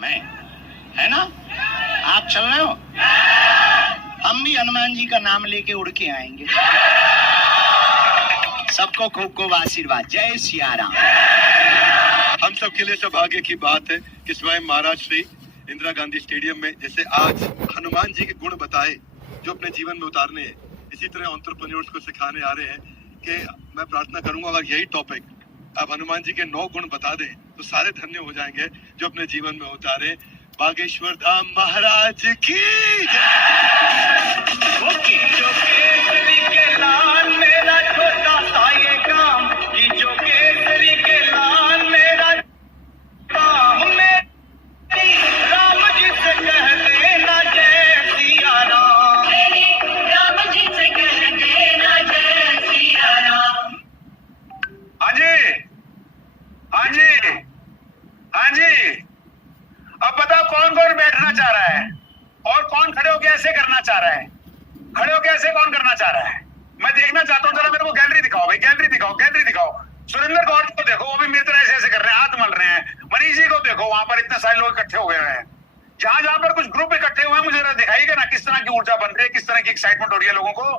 मैं, है ना? आप चल रहे हो? हम भी हनुमान जी का नाम लेके उड़ के आएंगे। सबको खूब खूब आशीर्वाद। जय सिया राम। हम सब के लिए सौभाग्य की बात है कि स्वयं महाराज श्री इंदिरा गांधी स्टेडियम में जैसे आज हनुमान जी के गुण बताए जो अपने जीवन में उतारने हैं, इसी तरह एंटरप्रेन्योर्स को सिखाने आ रहे हैं कि मैं प्रार्थना करूंगा अगर यही टॉपिक आप हनुमान जी के 9 गुण बता दें तो सारे धन्य हो जाएंगे जो अपने जीवन में उतारे। बागेश्वर धाम महाराज की अब बताओ कौन कौन बैठना चाह रहा है और कौन खड़े होकर ऐसे करना चाह रहा है? खड़े होकर ऐसे कौन करना चाह रहा है? मैं देखना चाहता हूँ, जरा मेरे को गैलरी दिखाओ भाई, गैलरी दिखाओ, गैलरी दिखाओ। सुरेंद्र गौर को देखो, वो भी मेरी तरह ऐसे ऐसे कर रहे हैं, हाथ मल रहे हैं। मनीष जी को देखो, वहां पर इतने सारे लोग इकट्ठे हो गए हैं। जहां जहां पर कुछ ग्रुप इकट्ठे हुए हैं, मुझे जरा दिखाइएगा ना किस तरह की ऊर्जा बन रही है, किस तरह की एक्साइटमेंट हो रही है लोगों को,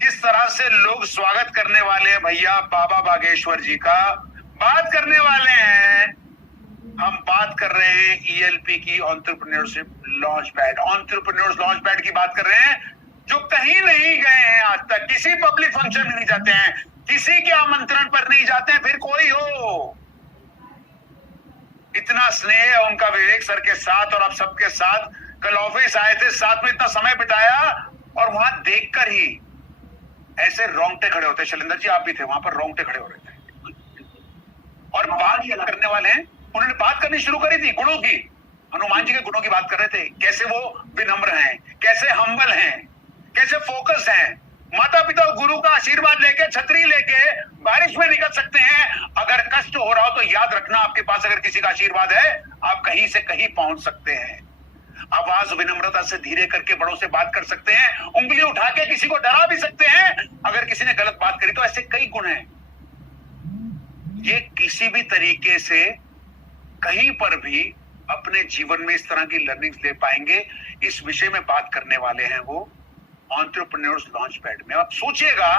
किस तरह से लोग स्वागत करने वाले हैं भैया बाबा बागेश्वर जी का। बात करने वाले हैं, हम बात कर रहे हैं ईएलपी की, entrepreneurship launch pad, entrepreneurs launch pad की बात कर रहे हैं, जो कहीं नहीं गए हैं आज तक, किसी पब्लिक फंक्शन में नहीं जाते हैं, किसी के आमंत्रण पर नहीं जाते हैं, फिर कोई हो। इतना स्नेह है उनका विवेक सर के साथ और आप सबके साथ। कल ऑफिस आए थे, साथ में इतना समय बिताया और वहां देखकर ही ऐसे रोंगटे खड़े होते। शैलेंद्र जी आप भी थे वहां पर, रोंगटे खड़े हो रहे थे। और बात करने वाले हैं, उन्होंने बात करनी शुरू करी थी गुणों की, हनुमान जी के गुणों की बात कर रहे थे, कैसे वो विनम्र हैं, कैसे हम्बल हैं, कैसे फोकस हैं, माता पिता और गुरु का आशीर्वाद लेके, छतरी लेके बारिश में निकल सकते हैं। अगर कष्ट हो रहा हो तो याद रखना, आपके पास अगर किसी का आशीर्वाद है, आप कहीं से कहीं पहुंच सकते हैं। आवाज विनम्रता से धीरे करके बड़ों से बात कर सकते हैं, उंगली उठा के किसी को डरा भी सकते हैं अगर किसी ने गलत बात करी तो। ऐसे कई गुण हैं, ये किसी भी तरीके से कहीं पर भी अपने जीवन में इस तरह की लर्निंग्स ले पाएंगे। इस विषय में बात करने वाले हैं वो एंटरप्रेन्योर्स लॉन्च पैड में। अब सोचिएगा,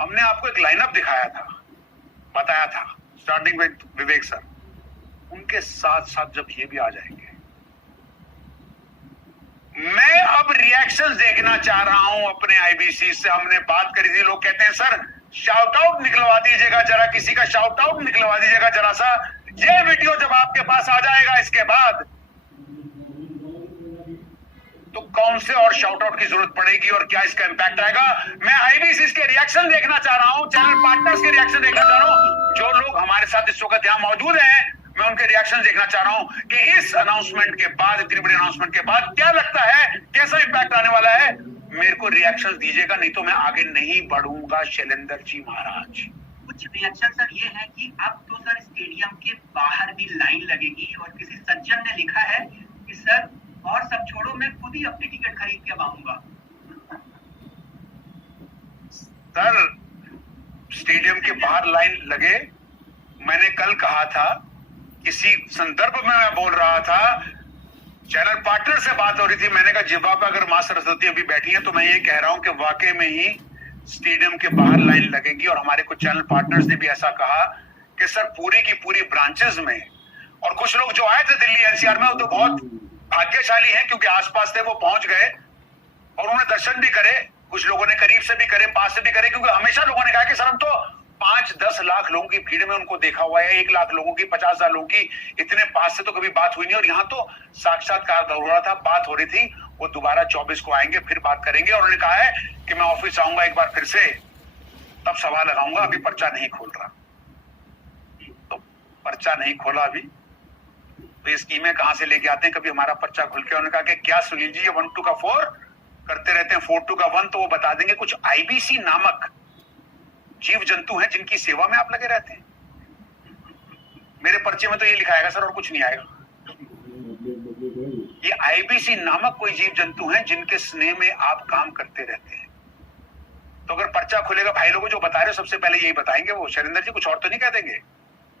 हमने आपको एक लाइनअप दिखाया था, बताया था, स्टार्टिंग विद विवेक सर, उनके साथ साथ जब ये भी आ जाएंगे, मैं अब रिएक्शंस देखना चाह रहा हूं अपने आईबीसी से। हमने बात करी थी, लोग कहते हैं सर शाउट आउट निकलवा दीजिएगा जरा, किसी का शाउट आउट निकलवा दीजिएगा जरा सा। ये वीडियो जब आपके पास आ जाएगा इसके बाद, तो कौन से और शाउट आउट की जरूरत पड़ेगी और क्या इसका इंपैक्ट आएगा। मैं आईबीसी के रिएक्शन देखना चाह रहा हूं, चैनल पार्टनर्स के रिएक्शन देखना चाह रहा हूं, जो लोग हमारे साथ इस वक्त यहां मौजूद हैं, मैं उनके रिएक्शन देखना चाह रहा हूं कि इस अनाउंसमेंट के बाद, इतनी बड़ी अनाउंसमेंट के बाद क्या लगता है, कैसा इंपैक्ट आने वाला है। मेरे को रिएक्शन दीजिएगा, नहीं तो मैं आगे नहीं बढ़ूंगा। शैलेंद्र जी महाराज, कुछ रिएक्शन सर ये है कि अब तो सर स्टेडियम के बाहर भी लाइन लगेगी और किसी सज्जन ने लिखा है कि सर और सब छोड़ो, मैं खुद ही अपनी टिकट खरीद के आऊंगा। सर स्टेडियम के बाहर लाइन लगे, मैंने कल कहा था, किसी संदर्भ में मैं बोल रहा था, चैनल पार्टनर से बात हो रही थी, मैंने कहा जिब्बा पे अगर मां सरस्वती अभी बैठी है तो मैं ये कह रहा हूं कि वाकई में ही स्टेडियम के बाहर लाइन लगेगी। और हमारे कुछ चैनल पार्टनर्स ने भी ऐसा कहा कि सर पूरी की पूरी ब्रांचेस में, और कुछ लोग जो आए थे दिल्ली एनसीआर में वो तो बहुत भाग्यशाली हैं क्योंकि आसपास थे, वो पहुंच गए और उन्होंने दर्शन भी करे, कुछ लोगों ने करीब से भी करे, पास से भी करे, क्योंकि हमेशा लोगों ने कहा कि सर हम तो 5-10 लाख लोगों की भीड़ में उनको देखा हुआ है, 1 लाख लोगों की, 50,000 लोगों की, इतने पास से तो कभी बात हुई नहीं। और यहाँ तो साक्षात्कार हो रहा था, बात हो रही थी, वो दोबारा 24 को आएंगे, फिर बात करेंगे। और उन्होंने कहा है कि मैं ऑफिस आऊंगा एक बार फिर से, तब सवाल लगाऊंगा, अभी पर्चा नहीं खोल रहा। तो पर्चा नहीं खोला अभी, तो ये स्कीमें कहां से लेके आते हैं, कभी हमारा पर्चा खुल के। उन्होंने कहा कि क्या सुनील जी ये 1-2 का 4 करते रहते हैं, 4-2 का 1, तो वो बता देंगे कुछ आईबीसी नामक जीव जंतु हैं जिनकी सेवा में आप लगे रहते हैं। मेरे पर्चे में तो ये लिखा आएगा सर और कुछ नहीं आएगा। ये आईबीसी नामक कोई जीव जंतु हैं जिनके स्नेह में आप काम करते रहते हैं। तो अगर पर्चा खुलेगा, भाई लोगों जो बता रहे हो सबसे पहले यही बताएंगे वो। शैलेंद्र जी कुछ और तो नहीं कह देंगे?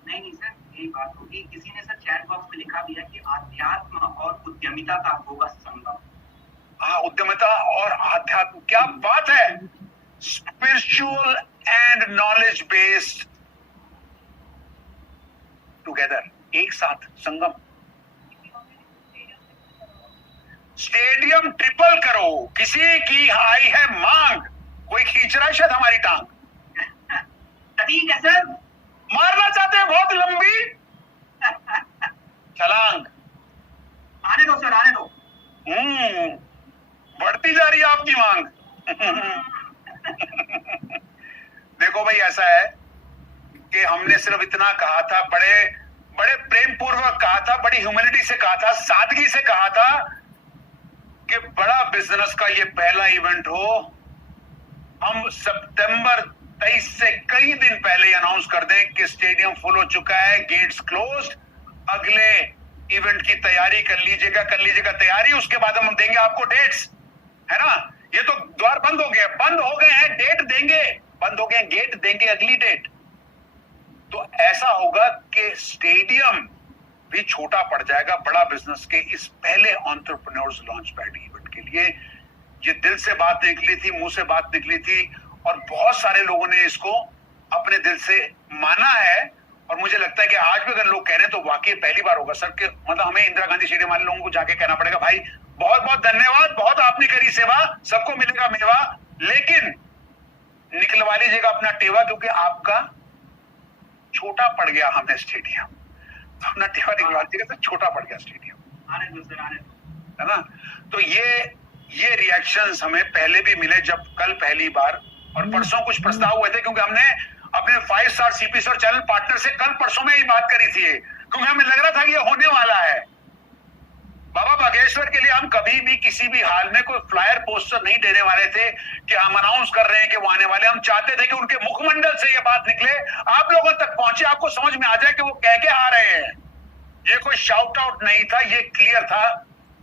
नहीं सर, यही बात होगी। किसी ने सर चैट बॉक्स में लिखा भी है कि आध्यात्म और उद्यमिता का होगा संगम। हाँ, उद्यमिता और आध्यात्म, क्या बात है। Spiritual and knowledge based together, एक साथ संगम। स्टेडियम ट्रिपल करो, किसी की आई है मांग, कोई खींच रहा है शायद हमारी टांग। ठीक है सर, मारना चाहते हैं बहुत लंबी छलांग। आने दो सर, आने दो। बढ़ती जा रही है आपकी मांग। देखो भाई, ऐसा है कि हमने सिर्फ इतना कहा था, बड़े बड़े प्रेम पूर्वक कहा था, बड़ी ह्यूमिलिटी से कहा था, सादगी से कहा था कि बड़ा बिजनेस का ये पहला इवेंट हो। हम सितंबर 23 से कई दिन पहले अनाउंस कर दें कि स्टेडियम फुल हो चुका है, गेट्स क्लोज्ड, अगले इवेंट की तैयारी कर लीजिएगा तैयारी, उसके बाद हम देंगे आपको डेट्स, है ना। ये तो द्वार बंद हो गए हैं, डेट देंगे, बंद हो गए, गेट देंगे अगली डेट। तो ऐसा होगा कि स्टेडियम भी छोटा पड़ जाएगा बड़ा बिजनेस के इस पहले एंटरप्रेन्योर्स लॉन्च पैड इवेंट के लिए। ये दिल से बात निकली थी, मुंह से बात निकली थी, और बहुत सारे लोगों ने इसको अपने दिल से माना है। और मुझे लगता है कि आज भी अगर लोग कह रहे हैं तो वाकई पहली बार होगा सर, कि मतलब हमें इंदिरा गांधी स्टेडियम वाले लोगों को जाके कहना पड़ेगा, भाई बहुत बहुत धन्यवाद, बहुत आपने करी सेवा, सबको मिलेगा मेवा, लेकिन निकलवा लीजिएगा अपना टेवा, क्योंकि आपका छोटा पड़ गया हमें स्टेडियम। तो अपना टेवा निकलवा लीजिएगा, तो छोटा पड़ गया स्टेडियम, आने दो सर, आने दो। है ना। तो ये रिएक्शंस हमें पहले भी मिले, जब कल पहली बार और परसों कुछ प्रस्ताव हुए थे, क्योंकि हमने अपने 5 स्टार CPC और चैनल पार्टनर से कल परसों में ही बात करी थी, क्योंकि हमें लग रहा था कि ये होने वाला है। बाबा बागेश्वर के लिए हम कभी भी किसी भी हाल में कोई फ्लायर पोस्टर नहीं देने वाले थे कि हम अनाउंस कर रहे हैं कि वो आने वाले। हम चाहते थे कि उनके मुखमंडल से ये बात निकले, आप लोगों तक पहुंचे, आपको समझ में आ जाए कि वो कह के आ रहे हैं। ये कोई शाउट आउट नहीं था, ये क्लियर था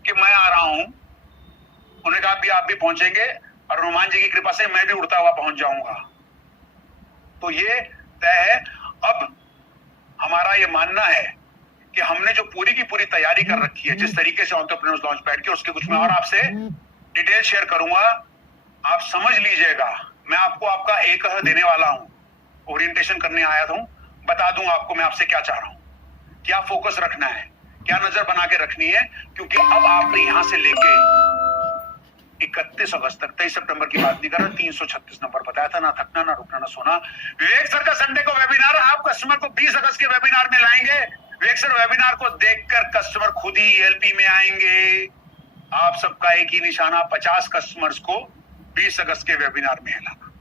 कि मैं आ रहा हूं। उन्होंने कहा भी आप भी पहुंचेंगे, और हनुमान जी की कृपा से मैं भी उड़ता हुआ पहुंच जाऊंगा। तो ये तय है। अब हमारा ये मानना है कि हमने जो पूरी की पूरी तैयारी कर रखी है, जिस तरीके से एंटरप्रेन्योर्स लॉन्च पैड की, उसके कुछ मैं और आपसे डिटेल शेयर करूंगा, आप समझ लीजिएगा। मैं आपको आपका एक देने वाला हूं, ओरिएंटेशन करने आया था, बता दूं आपको मैं आपसे क्या चाह रहा हूं, क्या फोकस रखना है, क्या नजर बना के रखनी है। क्योंकि अब आपने यहां से लेके 31 अगस्त तक, 23 सितंबर की बात नहीं कर रहा, 336 नंबर बताया था, ना थकना ना रुकना ना सोना। विवेक सर का संडे को वेबिनार, आप कस्टमर को 20 अगस्त के वेबिनार में लाएंगे। विवेक सर वेबिनार को देखकर कस्टमर खुद ही ELP में आएंगे। आप सबका एक ही निशाना, 50 कस्टमर्स को 20 अगस्त के वेबिनार में लाना।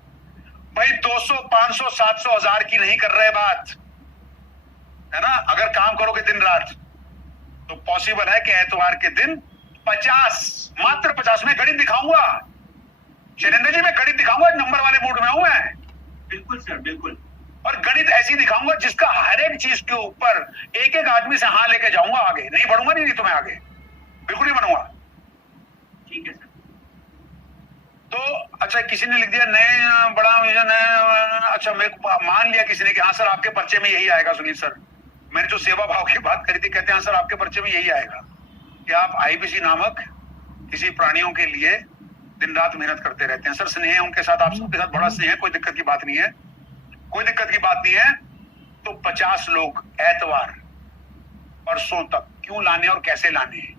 भाई 200, 500, 700, 1000 की नहीं कर रहे बात, है ना। अगर काम करोगे दिन रात तो पॉसिबल है कि एतवार के दिन 50, मात्र 50 में गणित दिखाऊंगा। शैलेंद्र जी, मैं गणित दिखाऊंगा, नंबर वाले मूड में हूं मैं। बिल्कुल सर, बिल्कुल। और गणित ऐसी दिखाऊंगा जिसका हर एक चीज के ऊपर एक एक आदमी से हाँ लेके जाऊंगा आगे। नहीं बढ़ूंगा, नहीं तो मैं आगे बिल्कुल नहीं बढ़ूंगा। ठीक है सर। तो अच्छा, किसी ने लिख दिया नए बड़ा विजन है। अच्छा, मैं मान लिया किसी ने कि हाँ सर आपके पर्चे में यही आएगा। सुनील सर, मैंने जो सेवा भाव की बात करी थी, कहते हैं हाँ सर आपके पर्चे में यही आएगा कि आप IBC नामक किसी प्राणियों के लिए दिन रात मेहनत करते रहते हैं। सर स्नेह है उनके साथ, आप सबके साथ बड़ा स्नेह है, कोई दिक्कत की बात नहीं है, कोई दिक्कत की बात नहीं है। तो 50 लोग एतवार परसों तक क्यों लाने और कैसे लाने हैं,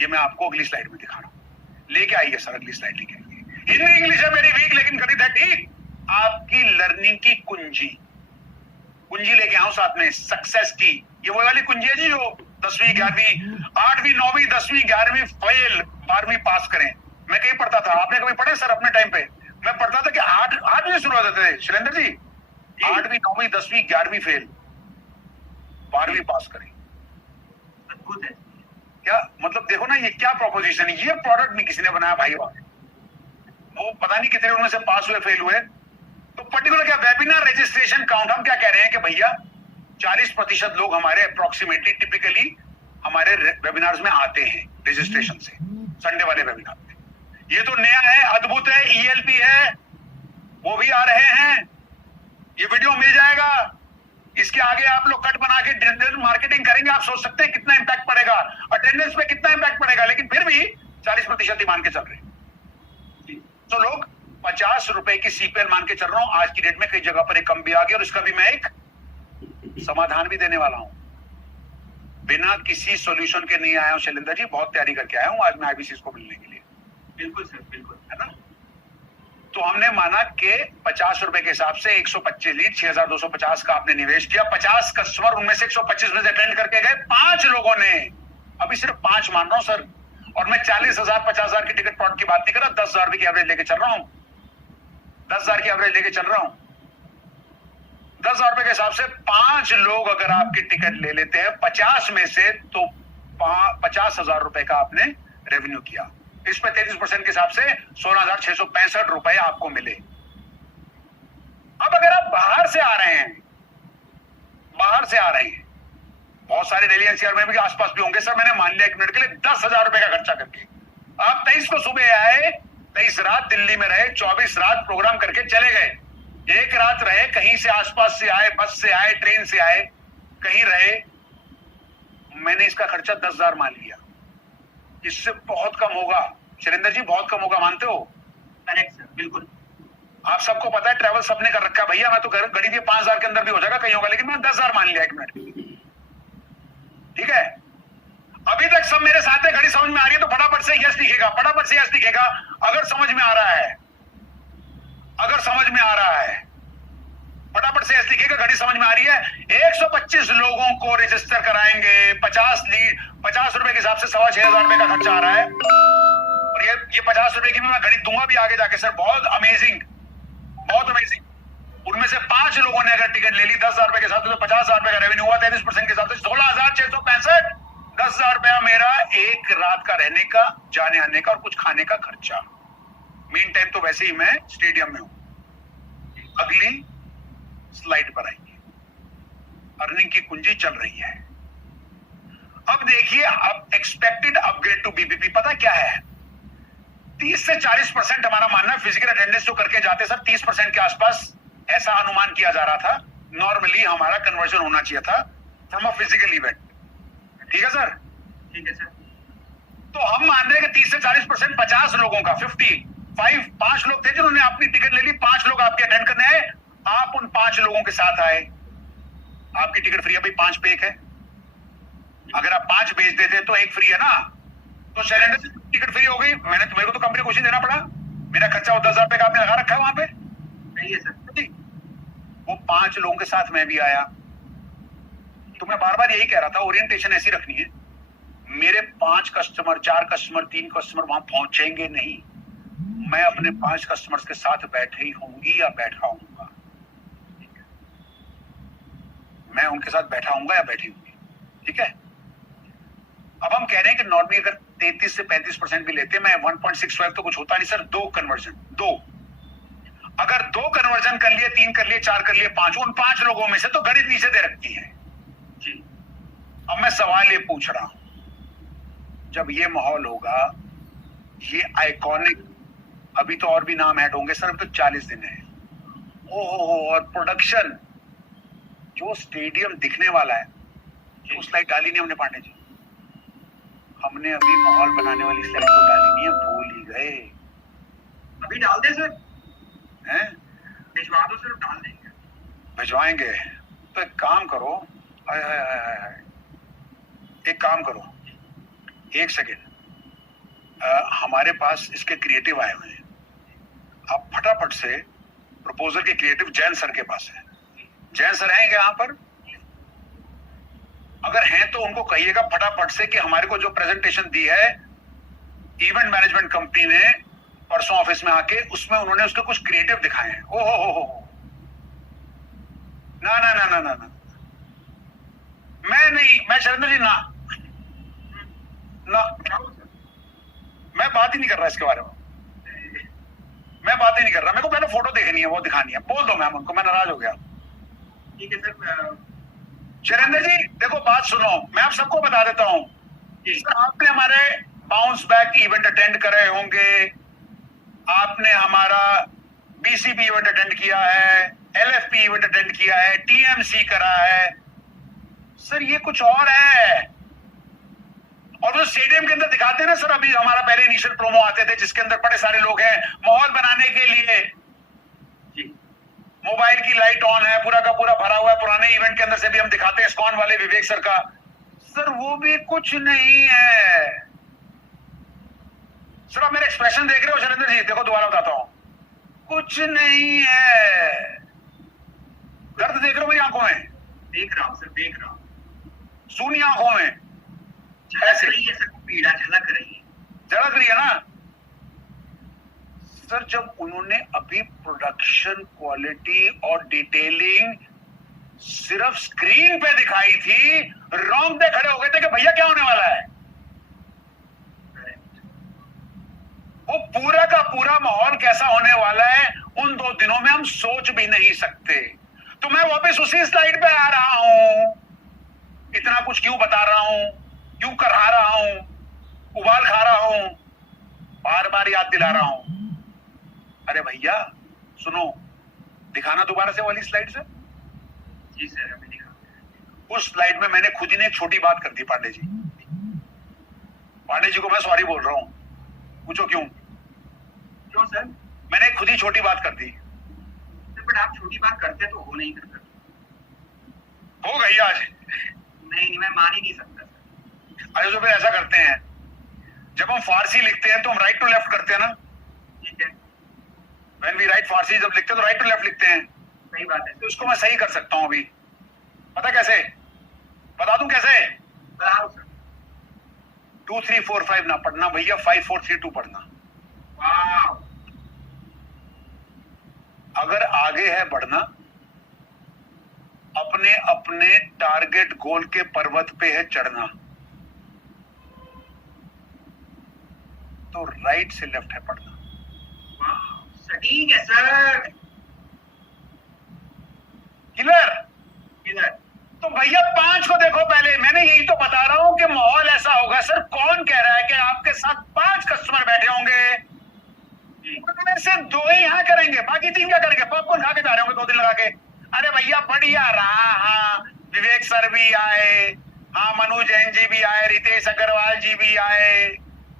ये मैं आपको अगली स्लाइड में दिखा रहा हूं। लेके आइए सर, अगली स्लाइड लेके आइए। हिंदी इंग्लिश है मेरी वीक, लेकिन गणित है ठीक। आपकी लर्निंग की कुंजी लेके आऊं साथ में, सक्सेस की। ये वो वाली कुंजी है जी जो 10वीं 11वीं 8वीं 9वीं 10वीं 11वीं फेल, 12वीं पास करें। मैं कहीं पढ़ता था, आपने कभी पढ़े सर अपने टाइम पे? मैं पढ़ता था कि 8वीं शुरू होते थे शैलेंद्र जी, 8वीं 9वीं 10वीं 11वीं फेल, 12वीं पास करें। अद्भुत है क्या मतलब, देखो ना ये क्या प्रोपोजिशन है। ये प्रोडक्ट नहीं किसी ने बनाया भाई, वो पता नहीं कितने उनमें से पास हुए फेल हुए। तो पर्टिकुलर क्या वेबिनार रजिस्ट्रेशन काउंट, हम क्या कह रहे हैं कि भैया 40% लोग हमारे अप्रोक्सीमेटली टिपिकली हमारे वेबिनार्स में आते हैं रजिस्ट्रेशन से, संडे वाले वेबिनार में। ये तो नया है, अद्भुत है, ELP है, वो भी आ रहे हैं। ये वीडियो मिल जाएगा, इसके आगे आप लोग कट बना के डिजिटल मार्केटिंग करेंगे, आप सोच सकते हैं कितना इंपैक्ट पड़ेगा, अटेंडेंस पे कितना इंपैक्ट पड़ेगा, लेकिन फिर भी 40% ही मान के चल रहे हैं। तो लोग 50 रुपए की सीपीएल मान के चल रहा हूं। आज की डेट में कई जगह पर एक कम भी आ गया और इसका भी मैं एक समाधान भी देने वाला हूं। बिना किसी सॉल्यूशन के नहीं आया हूं शैलेंद्र जी, बहुत तैयारी करके आया हूं आज मैं आईबीसी को मिलने के लिए। बिल्कुल सर, बिल्कुल, है ना। तो हमने माना कि 50 रुपए के हिसाब से 125 लीड 6250 का आपने निवेश किया। 50 कस्टमर, उनमें से 125 में से अटेंड करके गए 5 लोगों ने, अभी सिर्फ 5 मान रहा हूं सर, और मैं 40,000 50,000 की टिकट प्लॉट की बात नहीं कर रहा, 10,000 रुपए की एवरेज लेके चल रहा हूं, 10,000 की एवरेज लेके चल रहा हूं। 10,000 रुपए के हिसाब से 5 लोग अगर आपकी टिकट ले लेते हैं 50 में से, तो 50,000 रुपए का आपने रेवेन्यू किया। इस पे 33% के हिसाब से 16,665 रुपए आपको मिले। अब अगर आप बाहर से आ रहे हैं, बहुत सारे दिल्ली एनसीआर में भी आसपास भी होंगे सर, मैंने मान लिया 1 मिनट के लिए 10,000 रुपए का खर्चा करके आप 23 को सुबह आए, 23 रात दिल्ली में रहे, 24 रात प्रोग्राम करके चले गए, 1 रात रहे, कहीं से आसपास से आए, बस से आए, ट्रेन से आए, कहीं रहे, मैंने इसका खर्चा 10,000 मान लिया। इससे बहुत कम होगा शैलेंद्र जी, बहुत कम होगा, मानते हो? करेक्ट सर, बिल्कुल। आप सबको पता है ट्रैवल सबने कर रखा है भैया, मैं तो गरीब ये 5,000 के अंदर भी हो जाएगा, कहीं होगा, लेकिन मैंने 10,000 मान लिया 1 मिनट। ठीक है, अभी तक सब मेरे साथ है, घड़ी समझ में आ रही है तो फटाफट से यस लिखेगा, फटाफट से यस लिखेगा अगर समझ में आ रहा है, अगर समझ में आ रहा है फटाफट से यस लिखेगा, घड़ी समझ में आ रही है। 125 लोगों को रजिस्टर कराएंगे, 50 लीड, 50 रुपए के हिसाब से 6,500 रुपए का खर्चा आ रहा है, और ये 50 रुपए की भी मैं घड़ी दूंगा भी आगे जाके सर, बहुत अमेजिंग, बहुत अमेजिंग। उनमें से 5 लोगों ने अगर टिकट ले ली 10,000 रुपए के साथ, तो 50,000 रुपए का रेवेन्यू हुआ, 33% के हिसाब से 16,665, 10,000 रुपया मेरा एक रात का रहने का, जाने आने का और कुछ खाने का खर्चा। मीन टाइम तो वैसे ही मैं स्टेडियम में हूं। अगली स्लाइड पर आइए, अर्निंग की कुंजी चल रही है। अब देखिए, अब एक्सपेक्टेड अपग्रेड टू बीबीपी पता क्या है, 30 से 40% हमारा मानना, फिजिकल अटेंडेंस जो करके जाते सर 30% के आसपास ऐसा अनुमान किया जा रहा था, नॉर्मली हमारा कन्वर्जन होना चाहिए था फ्रॉम अ फिजिकल इवेंट। ठीक है सर, ठीक है सर। तो हम मान रहे हैं कि 30 से 40% 50 लोगों का 5 लोग थे जिन्होंने अपनी टिकट ले ली, 5 लोग आपके अटेंड करने आए, आप उन 5 लोगों के साथ आए, आपकी टिकट फ्री है भाई, 5 पे 1 है। अगर आप 5 बेच देते तो 1 फ्री है ना, तो शैलेंद्र टिकट फ्री हो गई, मेरे को तो कंपनी को कुछ नहीं देना पड़ा, मेरा खर्चा वो 10,000 रुपए का आपने लगा रखा है वहां पे। सही है सर। वो 5 लोगों के साथ मैं भी आया, तो मैं बार बार यही कह रहा था, ओरिएंटेशन ऐसी रखनी है, मेरे 5 कस्टमर, 4 कस्टमर, 3 कस्टमर वहां पहुंचेंगे नहीं, मैं अपने 5 कस्टमर्स के साथ बैठे ही होंगी या बैठा होऊंगा, मैं उनके साथ बैठा होऊंगा या बैठी होंगी। ठीक है, अब हम कह रहे हैं कि नॉर्मली अगर 33 से 35% भी लेते, मैं 1.65 तो कुछ होता नहीं सर, 2 कन्वर्जन, 2 अगर 2 कन्वर्जन कर लिए, 3 कर लिए, 4 कर लिए, 5, उन 5 लोगों में से तो गणित नीचे दे रखती है जी। अब मैं सवाल ये पूछ रहा हूं, जब ये माहौल होगा, ये आइकॉनिक, अभी तो और भी नाम ऐड होंगे सर, अब तो 40 दिन है, ओहो, और प्रोडक्शन, जो स्टेडियम दिखने वाला है, वो स्लाइड डाली नहीं हमने पांडे जी, हमने अभी माहौल बनाने वाली स्लाइड तो डाली नहीं है, भूल ही गए। अभी डाल दे सर, हैं? भिजवा दो सर, डाल देंगे। भिजवाएंगे तो एक काम करो, हाय हाय हाय हाय, एक काम करो, 1 सेकेंड, हमारे पास इसके क्रिएटिव आए हुए हैं, आप फटाफट से प्रपोजल के क्रिएटिव जैन सर के पास है, जैन सर हैं यहाँ पर? अगर हैं तो उनको कहिएगा फटाफट से कि हमारे को जो प्रेजेंटेशन दी है इवेंट मैनेजमेंट कंपनी ने परसों ऑफिस में आके, उसमें उन्होंने उसके कुछ क्रिएटिव दिखाए हैं। ओहो, ना ना ना ना ना ना, मैं नहीं, मैं शैलेंद्र जी ना, मैं बात ही नहीं कर रहा इसके बारे में, मैं बात ही नहीं कर रहा, मेरे को पहले फोटो देखनी है, वो दिखानी है, बोल दो मैम उनको, मैं नाराज हो गया। ठीक है सर। शैलेंद्र जी देखो, बात सुनो, मैं आप सबको बता देता हूं, सर आपने हमारे बाउंस बैक इवेंट अटेंड करे होंगे, आपने हमारा बीसीपी इवेंट अटेंड किया है, LFP इवेंट अटेंड किया है, TMC करा है। सर ये कुछ और है। और वो स्टेडियम के अंदर दिखाते हैं ना सर, अभी हमारा पहले इनिशियल प्रोमो आते थे जिसके अंदर बड़े सारे लोग हैं, माहौल बनाने के लिए मोबाइल की लाइट ऑन है, पूरा का पूरा भरा हुआ है। पुराने इवेंट के अंदर से भी हम दिखाते हैं, स्कॉन वाले विवेक सर का। सर वो भी कुछ नहीं है। सर आप मेरे एक्सप्रेशन देख रहे हो शैलेंद्र जी? देखो दोबारा बताता हूं, कुछ नहीं है। दर्द देख रहे हो मेरी आंखों में? देख रहा हूँ सर, देख रहा हूँ। सूनी आंखों में झलक रही है सर, पीड़ा झलक रही है। झलक रही है ना सर? जब उन्होंने अभी प्रोडक्शन क्वालिटी और डिटेलिंग सिर्फ स्क्रीन पे दिखाई थी, रोंगटे खड़े हो गए थे कि भैया क्या होने वाला है। वो पूरा का पूरा माहौल कैसा होने वाला है उन 2 दिनों में हम सोच भी नहीं सकते। तो मैं वापस उसी स्लाइड पे आ रहा हूं। इतना कुछ क्यों बता रहा हूं, क्यों करा रहा हूं, उबाल खा रहा हूं, बार बार याद दिला रहा हूं। अरे भैया सुनो, दिखाना दोबारा से वाली स्लाइड से। जी सर, अभी दिखा। उस स्लाइड में मैंने खुद ही ने एक छोटी बात कर दी पांडे जी। पांडे जी को मैं सॉरी बोल रहा हूं, पूछो क्यों? क्यों सर? मैंने खुद ही छोटी बात कर दी। बट आप छोटी बात करते तो हो नहीं करते। हो गई आज। नहीं, मैं मान ही नहीं सकता सर। अरे तो फिर ऐसा करते हैं, जब हम फारसी लिखते हैं तो हम राइट टू लेफ्ट करते हैं ना। ठीक है। When we write फारसी जब लिखते हैं तो राइट टू लेफ्ट लिखते हैं। सही बात है। तो उसको मैं सही कर सकता हूं अभी। पता कैसे? बता दूं कैसे? बताओ सर। 2 3 4 5 ना पढ़ना भैया, 5 4 3 2 पढ़ना। वाह। अगर आगे है बढ़ना, अपने अपने टारगेट गोल के पर्वत पे है चढ़ना, तो राइट से लेफ्ट है पढ़ना। सटीक है सर। क्लियर? किधर? तो भैया 5 को देखो पहले। मैंने यही तो बता रहा हूं कि माहौल ऐसा होगा। सर कौन कह रहा है कि आपके साथ 5 कस्टमर बैठे होंगे, उनमें से 2 ही यहाँ करेंगे, बाकी 3 क्या करेंगे? पॉपकॉर्न खा के जा रहे होंगे 2 दिन लगा के। अरे भैया बढ़िया रहा। हाँ विवेक सर भी आए, हाँ मनु जैन जी भी आए, रितेश अग्रवाल जी भी आए,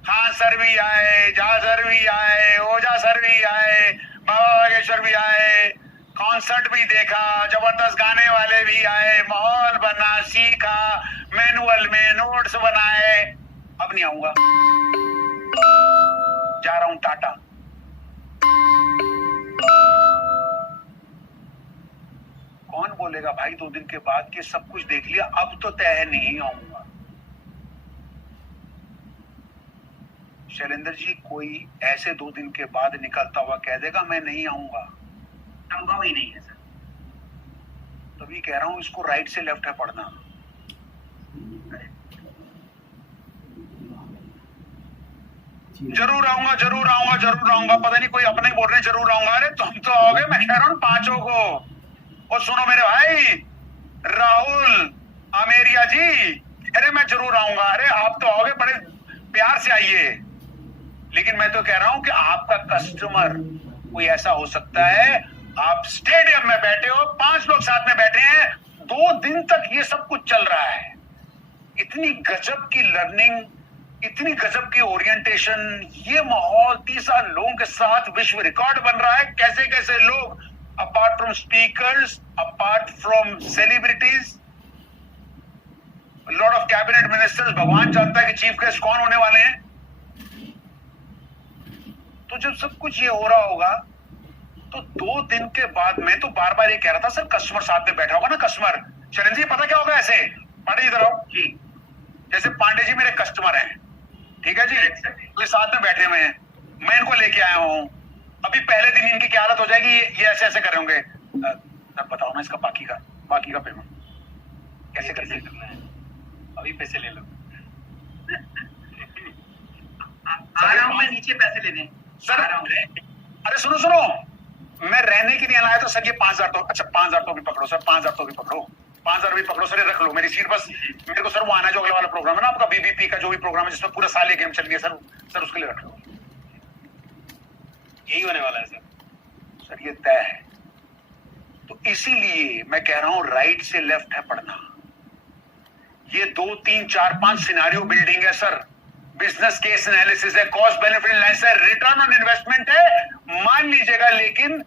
खान सर भी आए, झा सर भी आए, ओझा सर भी आए, बाबा बागेश्वर भी आए, कॉन्सर्ट भी देखा, जबरदस्त गाने वाले भी आए, माहौल बना, सीखा, मैनुअल में नोट्स बनाए। अब नहीं आऊंगा, जा रहा हूं टाटा। कौन बोलेगा भाई 2 दिन के बाद कि सब कुछ देख लिया, अब तो तय नहीं आऊंगा। शैलेंद्र जी कोई ऐसे 2 दिन के बाद निकलता हुआ कह देगा मैं नहीं आऊंगा? संभव ही नहीं है सर। तभी कह रहा हूं इसको राइट से लेफ्ट है पढ़ना। जरूर आऊंगा, जरूर आऊंगा, जरूर आऊंगा। पता नहीं कोई अपने ही बोल रहे जरूर आऊंगा। अरे तुम तो आओगे, मैं कह रहा हूं 5 को। और सुनो मेरे भाई राहुल आमेरिया जी, अरे मैं जरूर आऊंगा। अरे आप तो आओगे, बड़े प्यार से आइए। लेकिन मैं तो कह रहा हूं कि आपका कस्टमर कोई ऐसा हो सकता है, आप स्टेडियम में बैठे हो, 5 लोग साथ में बैठे हैं, 2 दिन तक ये सब कुछ चल रहा है। इतनी गजब की लर्निंग, इतनी गजब की ओरिएंटेशन, ये माहौल 30 लोगों के साथ विश्व रिकॉर्ड बन रहा है। कैसे कैसे लोग, apart from speakers, apart from celebrities, lot of cabinet ministers, भगवान जानता है कि चीफ गेस्ट कौन होने वाले हैं। तो जब सब कुछ ये हो रहा होगा तो 2 दिन के बाद, मैं तो बार बार ये कह रहा था सर कस्टमर साथ में बैठा होगा ना, कस्टमर। शरण जी पता क्या होगा ऐसे? पांडे जी इधर आओ जी। जैसे पांडे जी मेरे कस्टमर हैं, ठीक है जी, तो ये साथ में बैठे हुए हैं, मैं इनको लेके आया हूं। अभी पहले दिन इनकी क्या हालत हो जाएगी, ये ऐसे ऐसे कर रहे होंगे, तब बताओ ना इसका बाकी का पेमेंट कैसे करना है, अभी पैसे ले लो। आ रहा हूं मैं नीचे पैसे लेने सर। अरे सुनो, मैं रहने के लिए आया तो सर ये 5,000 तो, अच्छा 5,000 तो भी पकड़ो सर, 5,000 तो भी पकड़ो, 5,000 भी पकड़ो सर, ये रख लो मेरी सीट। बस मेरे को सर वो आना जो अगला वाला प्रोग्राम है ना आपका, बीबीपी का जो भी प्रोग्राम है जिसमें पूरा साल ये गेम चल रही है सर उसके लिए रख लो। यही होने वाला है सर ये तय है। तो इसीलिए मैं कह रहा हूं राइट से लेफ्ट है पढ़ना। ये 2, 3, 4, 5 सिनारियो बिल्डिंग है सर, बिजनेस केस एनालिसिस है, कॉस्ट बेनिफिट एनालिसिस है, रिटर्न ऑन इन्वेस्टमेंट है, मान लीजिएगा। लेकिन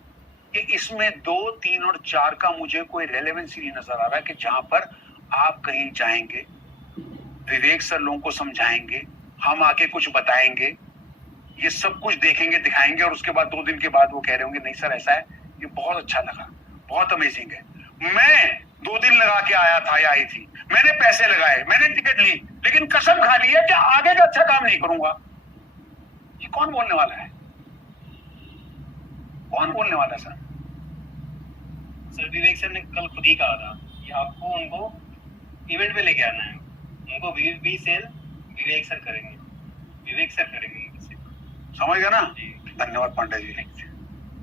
कि इसमें 2, 3 और 4 का मुझे कोई रेलेवेंसी नहीं नजर आ रहा है कि जहां पर आप कहीं जाएंगे, विवेक सर लोगों को समझाएंगे, हम आके कुछ बताएंगे, ये सब कुछ देखेंगे, दिखाएंगे, और उसके बाद 2 दिन के बाद वो कह रहे होंगे नहीं सर ऐसा है, ये बहुत अच्छा लगा, बहुत अमेजिंग है। मैं 2 दिन लगा के आया था या आई थी, मैंने पैसे लगाए, मैंने टिकट ली, लेकिन कसम खा ली है कि आगे का अच्छा काम नहीं करूंगा। ये कौन बोलने वाला है? कौन बोलने वाला है सर? सर विवेक सर ने कल खुद ही कहा था कि आपको उनको इवेंट पे लेके आना है, उनको वीवी सेल विवेक सर करेंगे, विवेक सर करेंगे। समझ गया ना? धन्यवाद पांडे जी।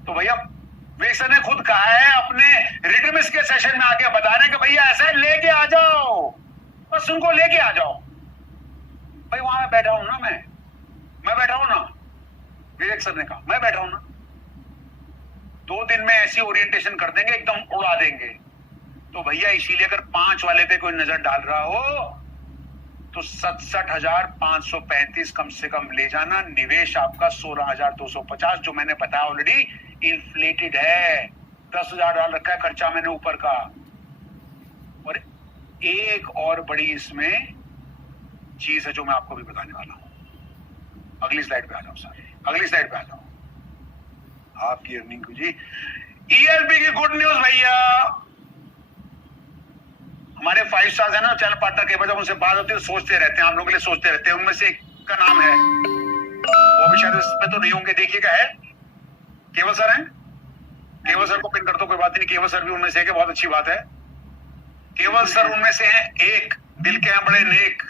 तो भैया विवेक सर ने खुद कहा है अपने रिटर्म्स के सेशन में आके बता रहे हैं कि भैया ऐसा लेके आ जाओ, बस उनको लेके आ जाओ। भाई वहां मैं बैठा हूं ना, मैं बैठा हूं ना, विवेक सर ने कहा मैं बैठा हूं ना। 2 दिन में ऐसी ओरिएंटेशन कर देंगे, एकदम उड़ा देंगे। तो भैया इसीलिए अगर 5 वाले पे कोई नजर डाल रहा हो तो 67,535 कम से कम ले जाना। निवेश आपका 16,250, जो मैंने बताया ऑलरेडी इन्फ्लेटेड है। $10,000 रखा है खर्चा मैंने ऊपर का। और एक और बड़ी इसमें चीज है जो मैं आपको भी बताने वाला हूं। अगली स्लाइड पे आ जाओ सर, अगली स्लाइड पे आ जाओ। आपकी अर्निंग को जी, ईएलपी की गुड न्यूज भैया। हमारे 5 स्टार्स है ना चैनल पार्टनर के बाद जब उनसे बात होती है तो सोचते रहते हैं, आप लोगों के लिए सोचते रहते हैं। उनमें से एक का नाम है, वो भी शायद इसमें तो नहीं होंगे, देखिएगा है केवल सर हैं। केवल सर को पिन कर दो, कोई बात नहीं, केवल सर भी उनमें से है, बहुत अच्छी बात है। केवल सर उनमें से हैं एक, दिल के हैं बड़े नेक।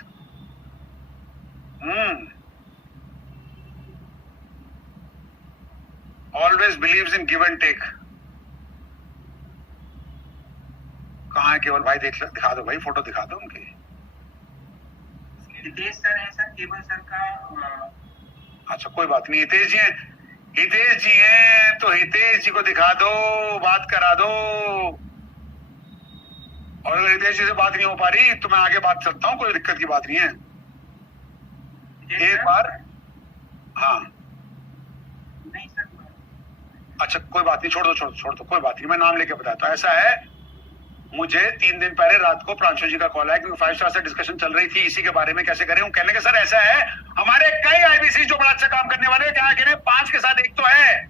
Always believes in give and take. कहाँ है केवल भाई? दिखा दो भाई, फोटो दिखा दो उनकी। हितेश सर है सर, केवल सर का। अच्छा कोई बात नहीं, हितेश जी हैं, हितेश जी हैं तो हितेश जी को दिखा दो, बात करा दो। और अगर हितेश जी से बात नहीं हो पा रही तो मैं आगे बात करता हूँ, कोई दिक्कत की बात नहीं है। एक बार हाँ, नहीं सर, अच्छा कोई बात नहीं, छोड़ दो, कोई बात नहीं, मैं नाम लेके बताता हूँ। ऐसा है, मुझे 3 दिन पहले रात को प्रांशु जी का कॉल आया क्योंकि 5 स्टार से डिस्कशन चल रही थी इसी के बारे में, कैसे करें। वो कहने के सर ऐसा है, हमारे कई आईबीसी जो बड़ा अच्छा काम करने वाले हैं, क्या कह रहे हैं 5 के साथ एक तो है,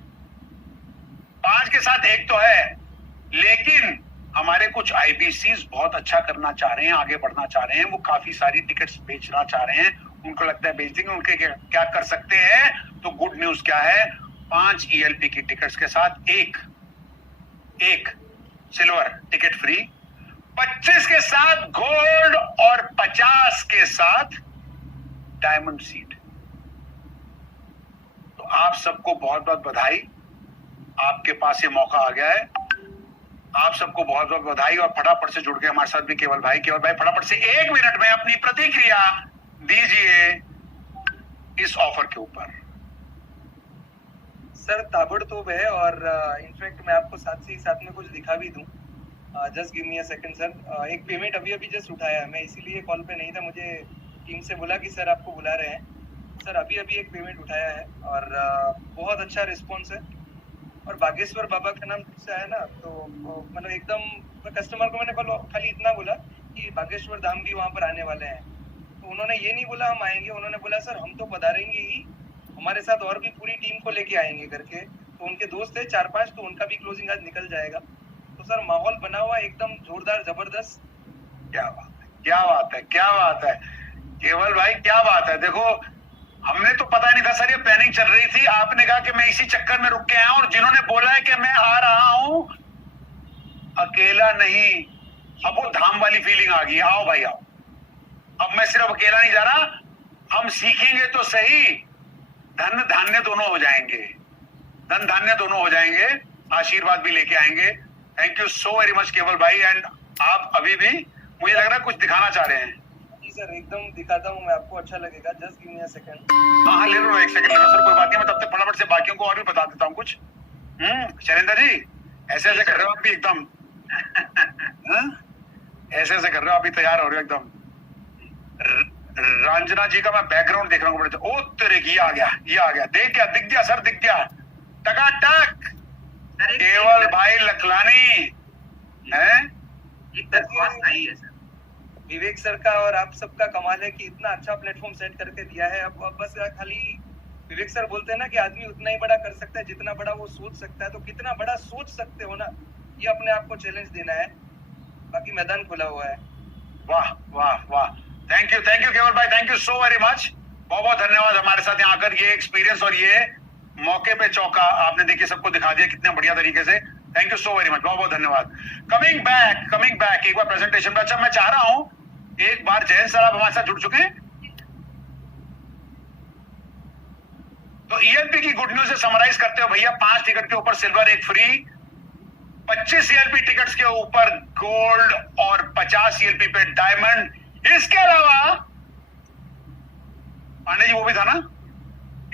5 के साथ एक तो है, लेकिन हमारे कुछ आईबीसी बहुत अच्छा करना चाह रहे हैं, आगे बढ़ना चाह रहे हैं, वो काफी सारी टिकट्स बेचना चाह रहे हैं, उनको लगता है बेच देंगे, उनके क्या कर सकते हैं। तो गुड न्यूज क्या है, 5 ईएलपी की टिकट्स के साथ एक सिल्वर टिकट फ्री, 25 के साथ गोल्ड और 50 के साथ डायमंड सीट। तो आप सबको बहुत बहुत बधाई, आपके पास ये मौका आ गया है। आप सबको बहुत बहुत बधाई, और फटाफट से जुड़ गए हमारे साथ भी केवल भाई फटाफट से 1 मिनट में अपनी प्रतिक्रिया दीजिए इस ऑफर के ऊपर। सर ताबड़तोड़ है, और इनफैक्ट मैं आपको साथ में कुछ दिखा भी दूं। Just give me a second sir. एक पेमेंट अभी जस्ट उठाया है, मैं इसीलिए कॉल पे नहीं था, मुझे टीम से बोला कि सर आपको बुला रहे हैं। सर अभी एक पेमेंट उठाया है और बहुत अच्छा रिस्पॉन्स है। और बागेश्वर बाबा का नाम से है ना, तो मतलब एकदम कस्टमर को मैंने खाली इतना बोला कि बागेश्वर धाम भी वहाँ पर आने वाले हैं। तो उन्होंने ये नहीं बोला हम आएंगे, उन्होंने बोला सर हम तो पधारेंगे ही, हमारे साथ और भी पूरी टीम को लेके आएंगे करके। तो उनके दोस्त है 4-5, तो उनका भी क्लोजिंग आज निकल जाएगा। तो सर माहौल बना हुआ एकदम जोरदार, जबरदस्त। क्या बात है केवल भाई, क्या बात है। देखो हमने तो पता नहीं था सर, ये प्लानिंग चल रही थी, आपने कहा कि मैं इसी चक्कर में रुक के आया हूं, और जिन्होंने बोला है कि मैं आ रहा हूं अकेला नहीं, अब वो धाम वाली फीलिंग आ गई। आओ भाई आओ, अब मैं सिर्फ अकेला नहीं जा रहा, हम सीखेंगे तो सही, धन धान्य दोनों हो जाएंगे, आशीर्वाद भी लेके आएंगे। Thank you so very much केवल भाई। एंड आप अभी भी मुझे लग रहा है कुछ दिखाना चाह रहे हैं। जी सर एकदम दिखाता हूँ मैं आपको, अच्छा लगेगा। Just give me a second. हाँ ले लो 1 सेकंड ले लो सर, कोई बात नहीं, मैं तब तक फटाफट से बाकियों को और भी बता देता हूँ कुछ। शैलेंद्र जी ऐसे ऐसे कर रहे हो आप भी एकदम, ऐसे ऐसे कर रहे हो, अभी तैयार हो रहे हो एकदम। रंजना जी का मैं बैकग्राउंड देख रहा हूँ, बड़े ओ तेरे की, ये आ गया, ये आ गया, देख गया, दिख गया सर, दिख गया, टकाटक। केवल भाई लखलानी है, एक दरख्वास्त आई है सर। विवेक सर का और आप सबका कमाल है कि इतना अच्छा प्लेटफॉर्म सेट करके दिया है। अब बस खाली विवेक सर बोलते हैं ना कि आदमी उतना ही बड़ा कर सकता है जितना बड़ा वो सोच सकता है, तो कितना बड़ा सोच सकते हो ना, ये अपने आप को चैलेंज देना है। बाकी मैदान खुला हुआ है। वाह वाह वाह, थैंक यू केवल भाई, thank you so very much, बहुत बहुत धन्यवाद हमारे साथ यहाँ आकर ये एक्सपीरियंस और ये मौके पे चौका आपने देखिए सबको दिखा दिया कितने बढ़िया तरीके से। Thank you so very much, बहुत बहुत धन्यवाद। कमिंग बैक एक बार प्रेजेंटेशन में। अच्छा, मैं चाह रहा हूं एक बार जयंत सर आप हमारे साथ जुड़ चुके हैं, तो ईएलपी की गुड न्यूज से समराइज करते हो भैया। 5 टिकट के ऊपर सिल्वर, एक फ्री, 25 ईएलपी टिकट्स के ऊपर गोल्ड और 50 ईएलपी पे डायमंड। इसके अलावा पांडे जी वो भी था ना,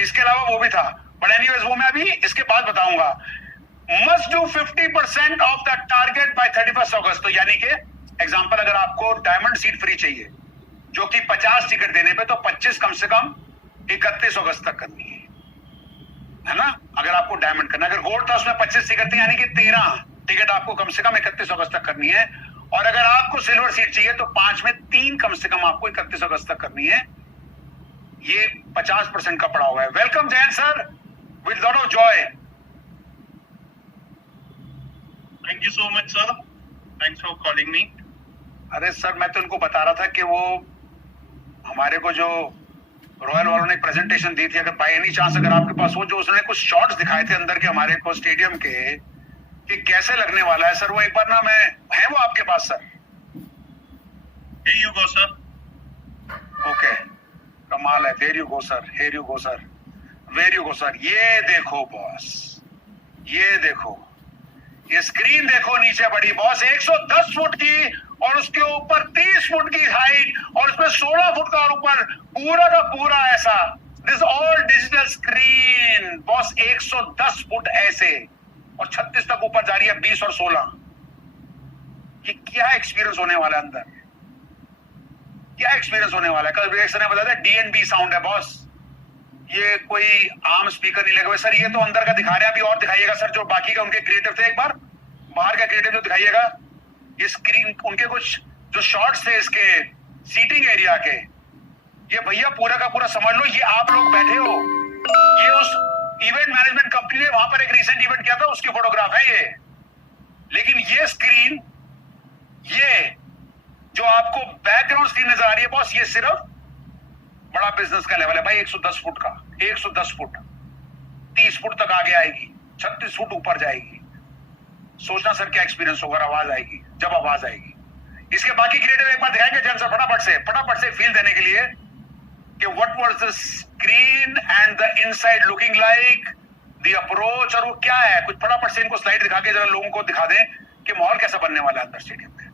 इसके अलावा वो भी था, बट एनीवेज वो मैं अभी इसके बाद बताऊंगा। Must do 50% of the target by 31 August. तो यानी कि एग्जांपल, अगर आपको डायमंड सीट फ्री चाहिए जो कि 50 टिकट देने पे, तो 25 कम से कम 31 अगस्त तक करनी है ना, अगर आपको डायमंड करना। अगर गोल्ड था उसमें 25 टिकट थी, यानी कि 13 टिकट आपको कम से कम 31 अगस्त तक करनी है। और अगर आपको सिल्वर सीट चाहिए तो 5 में 3 कम से कम आपको 31 अगस्त तक करनी है। ये 50% का पड़ा हुआ है। Welcome Jayant sir, with lot of Joy. Thank you so much sir, thanks for calling me. अरे सर, मैं तो उनको बता रहा था कि वो हमारे को जो रॉयल वालों ने प्रेजेंटेशन दी थी, अगर बाय एनी चांस अगर आपके पास वो जो उसने कुछ शॉट्स दिखाए थे अंदर के हमारे को स्टेडियम के कि कैसे लगने वाला है सर, वो एक बार ना मैं है वो आपके पास sir? Here you go sir. Okay, कमाल है। There you go sir, here you go sir, where you go sir. ये देखो बॉस, ये देखो, ये स्क्रीन देखो नीचे बड़ी बॉस, 110 फुट की और उसके ऊपर 30 फुट की हाइट और उसमें 16 फुट का और ऊपर पूरा का पूरा ऐसा, this all digital screen boss, 110 foot ऐसे और 36 तक ऊपर जा रही है, 20 और 16। ये क्या एक्सपीरियंस होने वाला है अंदर, क्या एक्सपीरियंस होने वाला है? कल विवेक सर ने बताया डीएनबी साउंड है बॉस, ये कोई आम स्पीकर नहीं लगे हुए सर। ये तो अंदर का दिखा रहे हैं, अभी और दिखाइएगा सर जो बाकी का उनके क्रिएटिव थे, एक बार बाहर का क्रिएटिव जो दिखाइएगा। ये स्क्रीन उनके कुछ जो शॉट्स थे इसके सीटिंग एरिया के, ये भैया पूरा का पूरा समझ लो, ये आप लोग बैठे हो, ये उस इवेंट मैनेजमेंट कंपनी ने वहां पर एक रिसेंट इवेंट किया था उसकी फोटोग्राफ है ये। लेकिन ये स्क्रीन, ये जो आपको बैकग्राउंड स्क्रीन नजर आ रही है बॉस, ये सिर्फ बड़ा बिजनेस का लेवल है भाई। 110 फुट का, 110 फुट 30 फुट तक आगे आएगी, 36 फुट ऊपर जाएगी। सोचना सर क्या एक्सपीरियंस होगा, आवाज आएगी जब आवाज आएगी। इसके बाकी क्रिएटिव एक बार दिखाएंगे जन सर फटाफट से फील देने के लिए कि what was the screen and the inside looking like, the approach, और वो क्या है। कुछ फटाफट से इनको स्लाइड दिखा के जरा लोगों को दिखा दें कि माहौल कैसा बनने वाला है अंदर स्टेडियम में।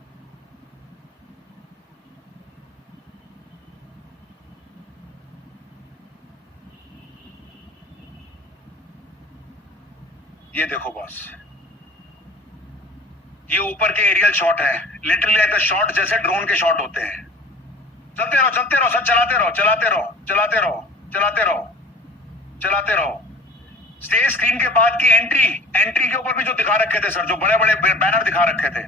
ये देखो बॉस, ये ऊपर के एरियल शॉट है, लिटरली लाइक द शॉट जैसे ड्रोन के शॉट होते हैं। चलते रहो सर, चलाते रहो। स्टेज स्क्रीन के बाद की एंट्री के ऊपर भी जो दिखा रखे थे सर, जो बड़े बड़े बैनर दिखा रखे थे,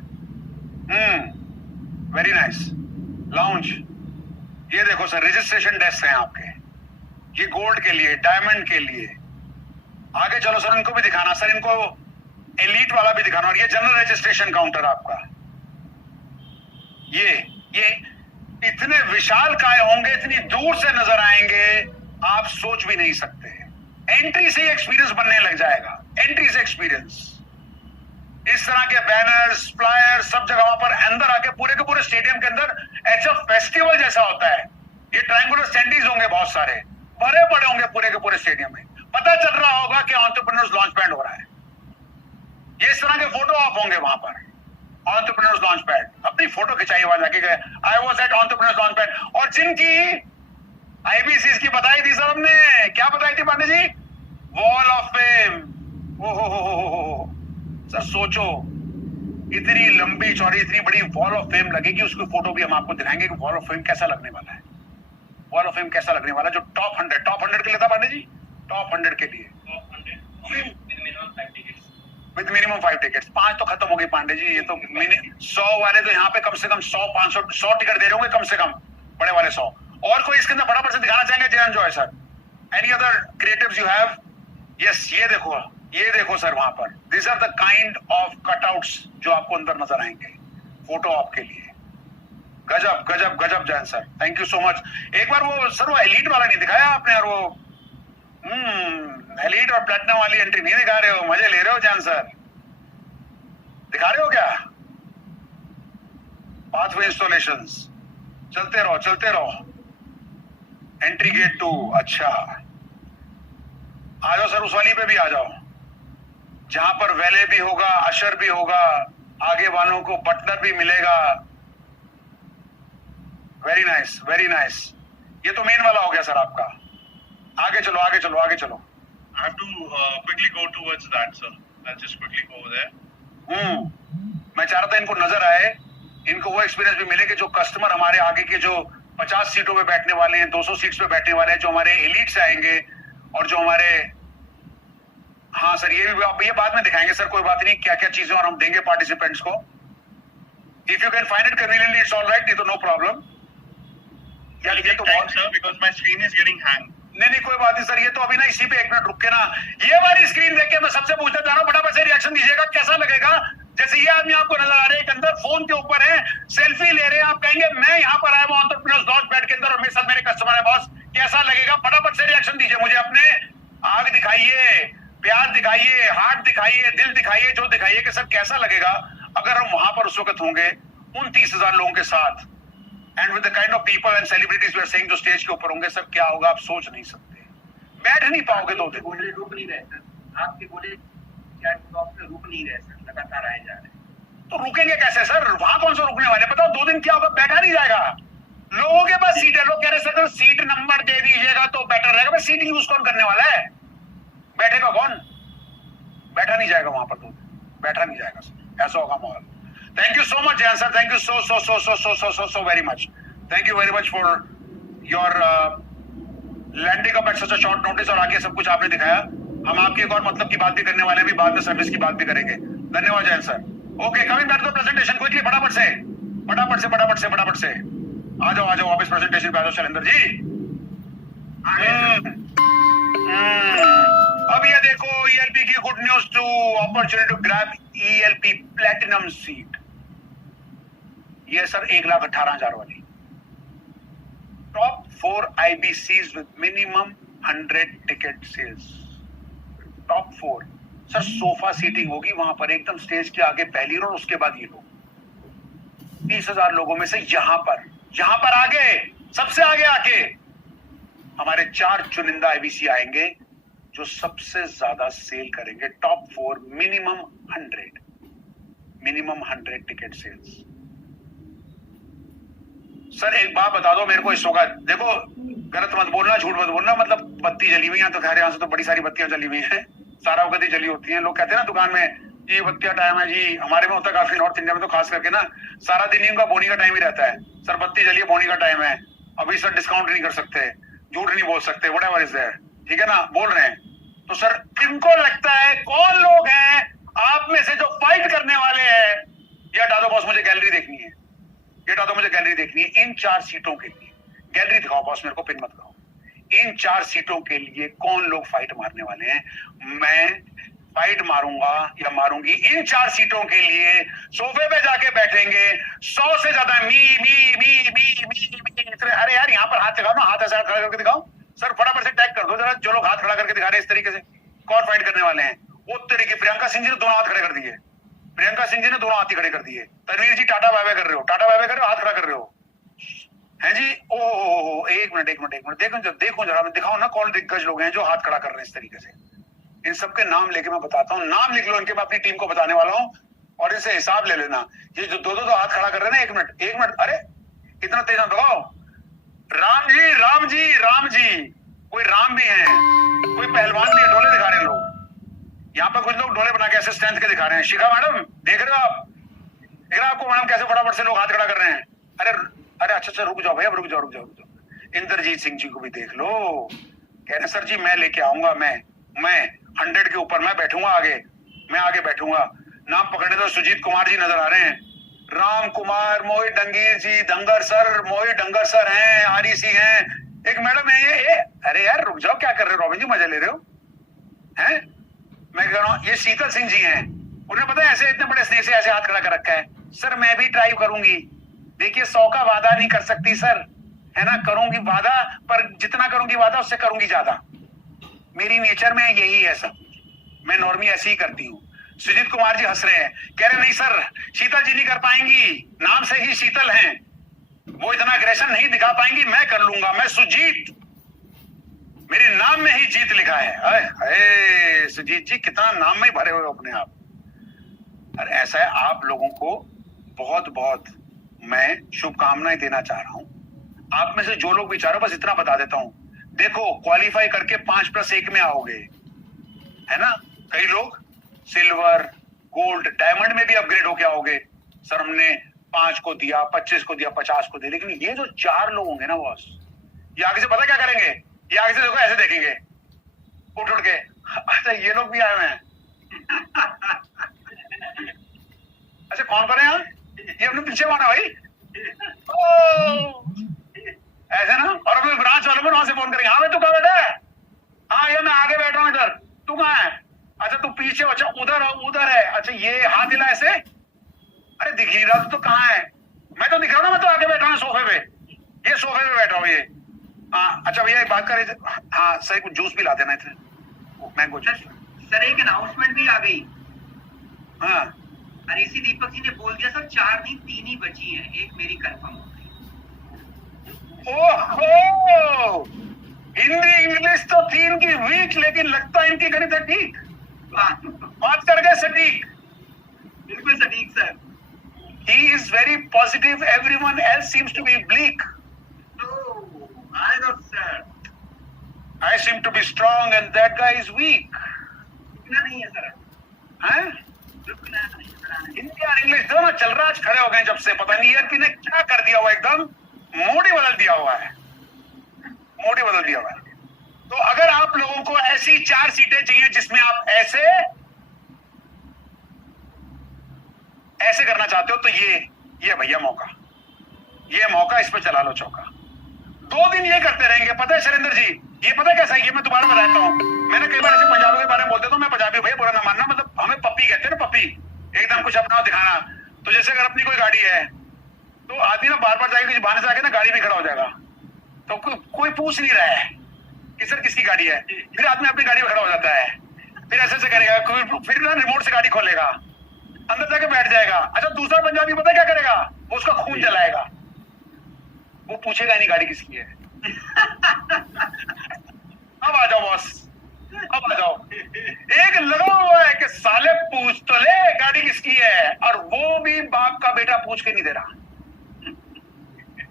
वेरी नाइस। लाउंज, ये देखो सर, रजिस्ट्रेशन डेस्क हैं आपके, ये गोल्ड के लिए, डायमंड के लिए। आगे चलो सर, इनको भी दिखाना सर, इनको एलीट वाला भी दिखाना। और ये जनरल रजिस्ट्रेशन काउंटर आपका, ये इतने विशाल काय होंगे, इतनी दूर से नजर आएंगे, आप सोच भी नहीं सकते। एंट्री से ही एक्सपीरियंस बनने लग जाएगा, एंट्री से एक्सपीरियंस। इस तरह के बैनर्स, फ्लायर्स सब जगह वहां पर अंदर आके पूरे के पूरे स्टेडियम के अंदर ऐसा फेस्टिवल जैसा होता है। ये ट्रायंगुलर स्टैंडीज होंगे बहुत सारे, भरे पड़े होंगे पूरे के पूरे स्टेडियम में। पता चल रहा होगा कि एंटरप्रेन्योर्स लॉन्च पैड हो रहा है। ये इस तरह के फोटो आप होंगे वहां पर, एंटरप्रेन्योर्स लॉन्च पैड, अपनी फोटो खिंचाई वहां जाके गए, I was at entrepreneurs launch pad. और जिनकी आईबीसी की बताई थी सर हमने, क्या बताई थी Pandey ji? Wall of fame. Sir सोचो, इतनी लंबी चौड़ी इतनी बड़ी वॉल ऑफ फेम लगेगी, उसकी फोटो भी हम आपको दिखाएंगे कि वॉल ऑफ फेम कैसा लगने वाला है। वॉल ऑफ फेम कैसा लगने वाला है, जो टॉप 100 के लिए था पांडे जी, टॉप 100 के लिए विद मिनिमम 5 टिकट्स। 5 तो खत्म हो गई पांडे जी, ये तो 100 वाले तो यहाँ पे कम से कम 100-500 टिकट दे रहे होंगे कम से कम, बड़े वाले 100। और कोई इसके अंदर बड़ा पर्सन दिखाना चाहेंगे? जय enjoy sir, any other creatives you have? Yes, ये देखो सर, वहां पर this are the kind of cutouts जो आपको अंदर नजर आएंगे फोटो आपके लिए। गजब गजब गजब Jain sir, thank you so much. एक बार वो सर वो एलीट वाला नहीं दिखाया आपने, और वो एलीट और प्लेटिनम वाली एंट्री नहीं दिखा रहे हो, मजे ले रहे हो जैन सर, दिखा रहे हो क्या? पाथवे इंस्टॉलेशंस, चलते रहो। एंट्री गेट 2, अच्छा आ जाओ सर, उस वाली पे भी आ जाओ जहां पर वेले भी होगा, अशर भी होगा, आगे वालों को बटलर भी मिलेगा। Very nice. ये तो मेन वाला हो गया सर आपका। आगे चलो। I have to quickly go towards that, sir. I'll just quickly go there. मैं चाह रहा था इनको नजर आए, इनको वो एक्सपीरियंस भी मिले कि जो कस्टमर हमारे आगे के जो 50 सीटों पे बैठने वाले हैं, 200 सीट्स पे बैठने वाले हैं, जो हमारे एलीट से आएंगे और जो हमारे, हाँ सर ये बाद में दिखाएंगे सर, कोई बात नहीं, क्या क्या चीजें और हम देंगे पार्टिसिपेंट्स को। If you can find it conveniently it's all right, ये तो नो प्रॉब्लम। यार ये तो बहुत sir, because my screen is getting hang. नहीं कोई बात नहीं सर, ये तो अभी ना इसी पे 1 मिनट रुक के ना, ये वाली स्क्रीन देख के मैं सबसे पूछना चाह रहा हूँ, फटाफट से रिएक्शन दीजिएगा, कैसा लगेगा? जैसे ये आदमी आपको नजर आ रहे हैं, एक अंदर फोन के ऊपर है, सेल्फी ले रहे हैं, आप कहेंगे मैं यहाँ पर आया हूँ एंटरप्रेन्योर्स लॉन्चपैड के अंदर और मेरे साथ मेरे कस्टमर है बॉस, कैसा लगेगा? फटाफट से रिएक्शन दीजिए मुझे अपने, आग दिखाइए, प्यार दिखाइए, हार्ट दिखाइए, दिल दिखाइए, जो दिखाइए कि सर कैसा लगेगा अगर हम वहां पर उस वक्त होंगे उन 30,000 लोगों के साथ, and with the kind of people and celebrities we are seeing जो स्टेज के ऊपर होंगे, सर क्या होगा आप सोच नहीं सकते, बैठ नहीं पाओगे 2 दिन। बोले रुक नहीं रहे सर, आपके बोले चैट बॉक्स में रुक नहीं रहे सर, लगातार आए जा रहे हैं। तो रुकेंगे कैसे सर, वहां कौन सा रुकने वाले? बताओ 2 दिन क्या होगा, बैठा नहीं जाएगा। लोगों के पास सीट है, लोग कह रहे सर सीट नंबर दे दीजिएगा तो बेटर रहेगा। सीट यूज कौन करने वाला है, बैठेगा कौन? बैठा नहीं जाएगा वहां पर, 2 दिन बैठा नहीं जाएगा सर, ऐसा होगा माहौल। Thank you so much Jain sir, thank you so very much, thank you very much for your landing up at such a short notice, और आगे सब कुछ आपने दिखाया। हम आपके एक और मतलब की बात भी करने वाले हैं, भी बाद में सर्विस की बात भी करेंगे। धन्यवाद Jain sir. Okay, coming back to the presentation quickly, फटाफट से आ जाओ वापस प्रेजेंटेशन पे आ जाओ शैलेंद्र जी। अब ये देखो ELP की good news two opportunity to grab ELP platinum seat, ये सर 1,18,000 वाली, top 4 IBCs with minimum 100 ticket sales, top 4 sir. Sofa seating होगी वहां पर एकदम स्टेज के आगे पहली रो, उसके बाद ये लोग 30,000 लोगों में से यहां पर आगे सबसे आगे आके हमारे 4 चुनिंदा IBC आएंगे जो सबसे ज्यादा सेल करेंगे, top 4 minimum 100 ticket sales. Sir एक बात बता दो मेरे को इस वक्त, देखो गलत मत बोलना, झूठ मत बोलना, मतलब बत्ती जली हुई है तो खैर यहाँ से तो बड़ी सारी बत्तियां जली हुई हैं, सारा वक्त ही जली होती हैं। लोग कहते हैं ना दुकान में जी बत्तियां टाइम है जी, हमारे में होता है काफी, नॉर्थ इंडिया में तो खास करके ना सारा दिन ही उनका बोनी का टाइम ही रहता है। सर बत्ती जली, बोनी का टाइम है, अभी सर डिस्काउंट नहीं कर सकते, झूठ नहीं बोल सकते, व्हाटएवर इज देयर, ठीक है ना, बोल रहे हैं। तो सर किनको लगता है कौन लोग हैं आप में से जो फाइट करने वाले हैं? ये हटा दो बॉस, मुझे गैलरी देखनी है, ये हटा दो, मुझे गैलरी देखनी है। इन 4 सीटों के लिए गैलरी दिखाओ बॉस, मेरे को पिन मत करो। इन 4 सीटों के लिए कौन लोग फाइट मारने वाले हैं? मैं फाइट मारूंगा या मारूंगी इन 4 सीटों के लिए। सोफे पे जाके बैठेंगे 100 से ज्यादा अरे यार यहाँ पर हाथ दिखाओ ना, हाथ ऐसा खड़ा करके दिखाओ सर, फटाफट से टैग कर दो जरा, जो लोग हाथ खड़ा करके दिखा रहे हैं इस तरीके से, कौन फाइट करने वाले हैं? वो तरीके प्रियंका सिंह जी ने दोनों हाथ खड़े कर दिए, प्रियंका सिंह जी ने दोनों हाथ ही खड़े कर दिए। तनवीर जी टाटा बाय बाय कर रहे हो, टाटा बाय बाय कर रहे हो, हाथ खड़ा कर रहे हो हैं जी। ओ एक मिनट देखो जरा, मैं दिखाऊं ना कौन दिग्गज लोग हैं जो हाथ खड़ा कर रहे हैं इस तरीके से। इन सबके नाम लेके मैं बताता हूँ, नाम लिख लो इनके, मैं अपनी टीम को बताने वाला हूँ और इनसे हिसाब ले लेना। ये जो दो हाथ खड़ा कर रहे हैं ना, एक मिनट, अरे इतना तेज मत लगाओ। राम जी, कोई राम भी हैं, कोई पहलवान भी है, डोले दिखा रहे हैं लोग। यहाँ पर कुछ लोग डोले बना के ऐसे स्ट्रेंथ के दिखा रहे हैं। शिखा मैडम देख रहे हो आप? देख रहे हो आपको मैडम कैसे फटाफट से लोग हाथ खड़ा कर रहे हैं? अरे अरे अच्छा रुक जाओ भैया, रुक जाओ। इंद्रजीत सिंह जी को भी देख लो, कह रहे सर जी मैं लेके आऊंगा, मैं 100 के ऊपर मैं बैठूंगा आगे, मैं आगे बैठूंगा। नाम पकड़ने तो सुजीत कुमार जी नजर आ रहे हैं, राम कुमार, मोहित डंगीर जी, डंगर सर, मोहित डंगर सर हैं, आरईसी हैं, एक मैडम है ये। अरे यार रुक जाओ, क्या कर रहे हो रॉबिन जी, मजा ले रहे हो हैं? मैं कह रहा हूँ ये शीतल सिंह जी हैं, उन्हें पता है ऐसे इतने बड़े स्नेह से ऐसे हाथ खड़ा कर रखा है। सर मैं भी ट्राई करूंगी, देखिए 100 का वादा नहीं कर सकती सर, है ना, करूंगी वादा, पर जितना करूंगी वादा उससे करूंगी ज्यादा, मेरी नेचर में यही है सब, मैं नॉर्मी ऐसे ही करती हूँ। सुजीत कुमार जी हंस रहे हैं, कह रहे नहीं सर शीतल जी नहीं कर पाएंगी, नाम से ही शीतल हैं, वो इतना अग्रेशन नहीं दिखा पाएंगी, मैं कर लूंगा, मैं सुजीत, मेरे नाम में ही जीत लिखा है। अरे सुजीत जी कितना नाम में ही भरे हुए अपने आप। और ऐसा है, आप लोगों को बहुत बहुत मैं शुभकामनाएं देना चाह रहा हूं। आप में से जो लोग विचारो, बस इतना बता देता हूं, देखो क्वालिफाई करके 5+1 में आओगे, है ना, कई लोग सिल्वर, गोल्ड, डायमंड में भी अपग्रेड होके आओगे। सर हमने 5 को दिया, 25 को दिया, 50 को दिया, लेकिन ये जो 4 लोग होंगे ना बॉस, ये आगे से पता क्या करेंगे, ये आगे से देखो ऐसे देखेंगे उठ के, अच्छा ये लोग भी आए हुए हैं। अच्छा कौन है यार, ये अपने पीछे कौन है भाई? ऐसे ना, और अपने ब्रांच वालों को वहां से फोन करेंगे, हाँ भाई तू कहाँ बैठा है? हाँ ये मैं आगे बैठ रहा हूँ इधर, तू कहाँ है? अच्छा तू पीछे, अच्छा उधर है, अच्छा ये हाथ हिला ऐसे, अरे दिख नहीं रहा तो कहाँ है? मैं तो दिख रहा हूँ ना, मैं तो आगे बैठा हूँ सोफे पे, ये सोफे पे बैठा हूँ ये। हाँ अच्छा भैया एक बात करे, हाँ सही कुछ जूस भी ला देना इतने, मैंगो जूस। सर एक अनाउंसमेंट भी आ गई, हाँ आरईसी दीपक जी ने बोल दिया सर 4 नहीं 3 ही बची हैं, एक मेरी कंफर्म हो गई। ओहो, हिंदी इंग्लिश तो 3 की वीक, लेकिन लगता है इनकी गणित ठीक, बात कर गए सटीक, बिल्कुल सटीक sir. He is very positive, everyone else seems to be bleak. I know sir, I seem to be strong and that guy is weak. इतना नहीं है सर, हैं? हिंदी और इंग्लिश दोनों चल रहा, आज खड़े हो गए जब से, पता नहीं ERP ने क्या कर दिया हुआ, एकदम मूड ही बदल दिया हुआ है, मूड ही बदल दिया हुआ है। तो अगर आप लोगों को ऐसी 4 सीटें चाहिए जिसमें आप ऐसे करना चाहते हो, तो ये भैया मौका, ये मौका, इस पे चला लो चौका। 2 दिन ये करते रहेंगे, पता है शैलेंद्र जी, ये पता है कैसा है, ये मैं दोबारा बताता हूँ, मैंने कई बार ऐसे पंजाबी के बारे में बोलते तो मैं पंजाबी भैया बुरा ना मानना, मतलब हमें पप्पी कहते हैं ना, पप्पी, एकदम कुछ अपना दिखाना। तो जैसे अगर अपनी कोई गाड़ी है तो आदमी ना बार बार जाके कुछ बहाने से आके ना गाड़ी भी खड़ा हो जाएगा, तो कोई पूछ नहीं रहा है कि सर किसकी गाड़ी है, फिर आदमी अपनी गाड़ी में खड़ा हो जाता है, फिर ऐसे करेगा, फिर ना रिमोट से गाड़ी खोलेगा, अंदर जाके बैठ जाएगा। अच्छा दूसरा पंजाबी पता क्या करेगा, वो उसका खून जलाएगा, वो पूछेगा नहीं गाड़ी किसकी है। अब आ जाओ बॉस, अब आ जाओ, एक लगा हुआ है कि साले पूछ तो ले गाड़ी किसकी है, और वो भी बाप का बेटा पूछ के नहीं दे रहा।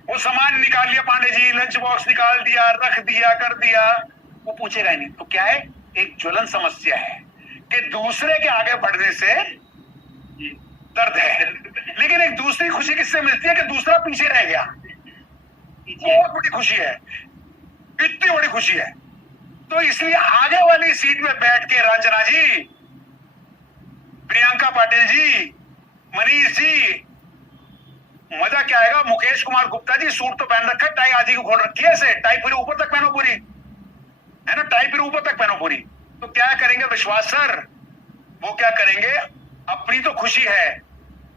वो सामान निकाल लिया पांडे जी, लंच बॉक्स निकाल दिया, रख दिया, कर दिया, वो पूछेगा ही नहीं। तो क्या है, एक ज्वलन समस्या है कि दूसरे के आगे बढ़ने से दर्द है, लेकिन एक दूसरी खुशी किससे मिलती है कि दूसरा पीछे रह गया, बहुत बड़ी खुशी है, इतनी बड़ी खुशी है। तो इसलिए आगे वाली सीट में बैठ के रंजना जी, प्रियंका पाटिल जी, मनीष जी, मजा क्या आएगा। मुकेश कुमार गुप्ता जी सूट तो पहन रखा है, टाई आदि को खोल रखी है, ऐसे टाई पूरी ऊपर तक पहनो पूरी, है ना, टाई पूरी ऊपर तक पहनो पूरी। तो क्या करेंगे विश्वास सर, वो क्या करेंगे, अपनी तो खुशी है,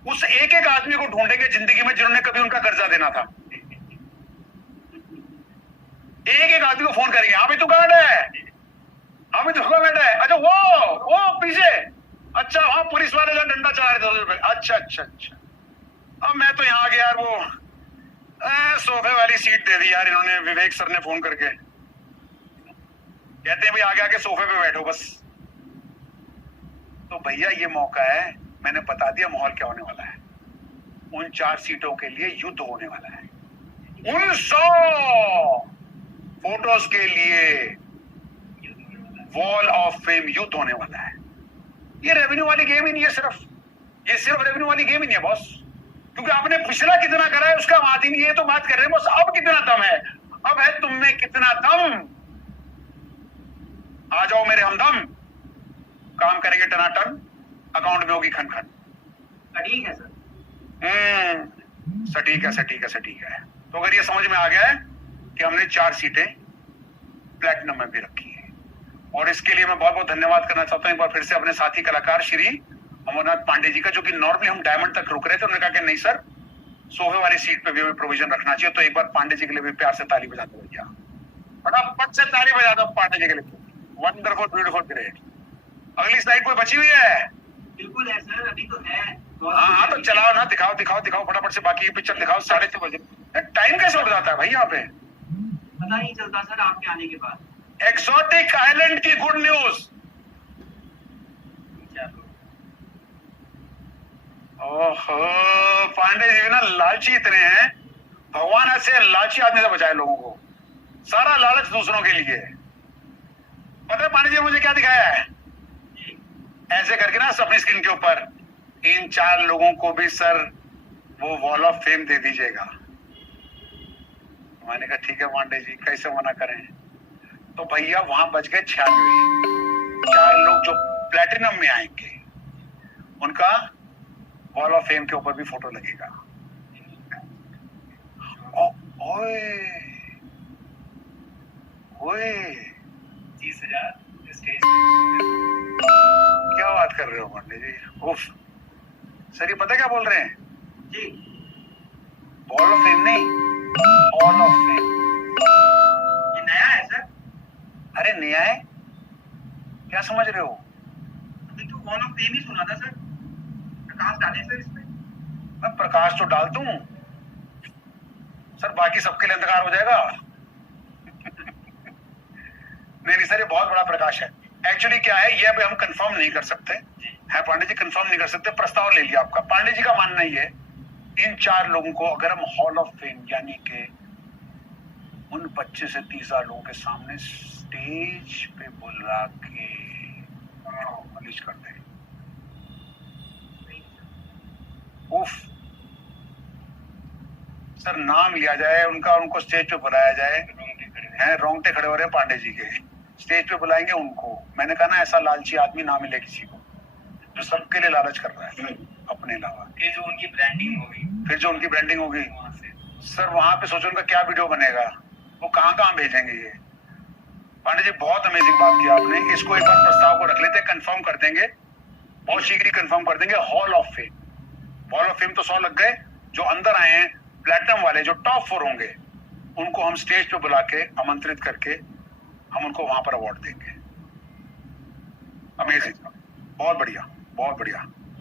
उस एक आदमी को ढूंढेंगे जिंदगी में जिन्होंने कभी उनका कर्जा देना था, एक आदमी को फोन करेंगे, हाँ भाई तू कहाँ बैठा है, हाँ भाई तू कहाँ बैठा है, अच्छा वो पीछे, अच्छा हाँ पुलिस वाले जहाँ डंडा चला रहे थे, अच्छा अच्छा अच्छा, अब मैं तो यहाँ आ गया यार, वो सोफे वाली सीट दे दी यार इन्होंने, विवेक सर ने फोन करके, कहते हैं भाई आगे आके सोफे पे बैठो बस। तो भैया ये मौका है, मैंने बता दिया माहौल क्या होने वाला है, उन 4 सीटों के लिए युद्ध होने वाला है, उन 100 फोटोज के लिए वॉल ऑफ फेम युद्ध होने वाला है। ये रेवेन्यू वाली गेम ही नहीं है, सिर्फ रेवेन्यू वाली गेम ही नहीं है बॉस, क्योंकि आपने पिछला कितना करा है उसका बात ही नहीं, ये तो बात कर रहे हैं बॉस अब कितना दम है, अब है तुम में कितना दम। आ जाओ मेरे हमदम, काम करेंगे टनाटन, अकाउंट में होगी खन खन। ठीक है सर। सटीक है। तो अगर ये समझ में आ गया है कि हमने 4 सीटें प्लेटिनम में भी रखी है, और इसके लिए मैं बहुत बहुत धन्यवाद करना चाहता हूं एक बार फिर से अपने साथी कलाकार श्री अमरनाथ पांडे जी का, जो कि नॉर्मली हम डायमंड तक रुक रहे थे, उन्होंने कहा कि नहीं सर सोफे वाली सीट पे भी हमें प्रोविजन रखना चाहिए। तो एक बार पांडे जी के लिए भी प्यार से ताली बजा दो भैया, फटाफट से ताली बजा दो पांडे जी के लिए। Wonderful, beautiful, great. अगली स्लाइड कोई बची हुई है? बिल्कुल है सर, अभी तो है। हाँ तो चलाओ ना, दिखाओ फटाफट से, बाकी की पिक्चर दिखाओ। 6:30 बजे टाइम कैसे उड़ जाता है भाई यहाँ पे, पता नहीं चलता सर आपके आने के बाद। एक्सोटिक आइलैंड की गुड न्यूज। ओहो, पांडे जी ना लालची इतने हैं, भगवान ऐसे लालची आदमी से बचाए लोगों को, सारा लालच दूसरों के लिए। पता है पांडे जी मुझे क्या दिखाया है? ऐसे करके ना अपनी स्क्रीन के ऊपर इन 4 लोगों को भी सर वो वॉल ऑफ फेम दे दीजिएगा। मैंने कहा ठीक है पांडे जी, कैसे मना करें। तो भैया वहां बच गए 96। 4 लोग जो प्लेटिनम में आएंगे उनका वॉल ऑफ फेम के ऊपर भी फोटो लगेगा। ओए 30,000 स्टेज। क्या बात कर रहे हो पांडे जी? उफ सर, ये पता क्या बोल रहे हैं जी? वॉल ऑफ फेम नहीं, हॉल ऑफ फेम। ये नया है सर? अरे नया है, क्या समझ रहे हो? अभी तो वॉल ऑफ फेम ही सुना था सर। प्रकाश डाले सर इसमें? मैं प्रकाश तो डाल दूं सर, बाकी सबके लिए अंधकार हो जाएगा। नहीं सर, ये बहुत बड़ा प्रकाश है। एक्चुअली क्या है, ये अभी हम कंफर्म नहीं कर सकते है पांडे जी, कंफर्म नहीं कर सकते। प्रस्ताव ले लिया आपका। पांडे जी का मानना ही है इन 4 लोगों को अगर हम हॉल ऑफ फेम यानी कि उन 25 से 30,000 लोगों के सामने स्टेज पे बुला के रिलीज कर दें। उफ सर, नाम लिया जाए उनका, उनको स्टेज पे बुलाया जाए। रोंगटे खड़े हो रहे हैं पांडे जी के। स्टेज पे बुलाएंगे उनको। मैंने कहा ना, ऐसा लालची आदमी ना मिले किसी को जो सबके लिए लालच कर रहा है अपने अलावा। फिर जो उनकी ब्रांडिंग होगी वहां से सर, वहां पे सोचो उनका क्या वीडियो बनेगा, वो कहाँ भेजेंगे ये। पांडे जी बहुत अमेजिंग बात की आपने। इसको एक बार प्रस्ताव को रख लेते हैं, कंफर्म कर देंगे, बहुत शीघ्र कंफर्म कर देंगे। Hall of fame, wall of fame तो 100 लग गए। जो अंदर आए हैं प्लेटिनम वाले, जो टॉप 4 होंगे, उनको हम स्टेज पे बुला के आमंत्रित करके हम उनको वहां पर अवार्ड देंगे। अमेजिंग, बहुत बढ़िया,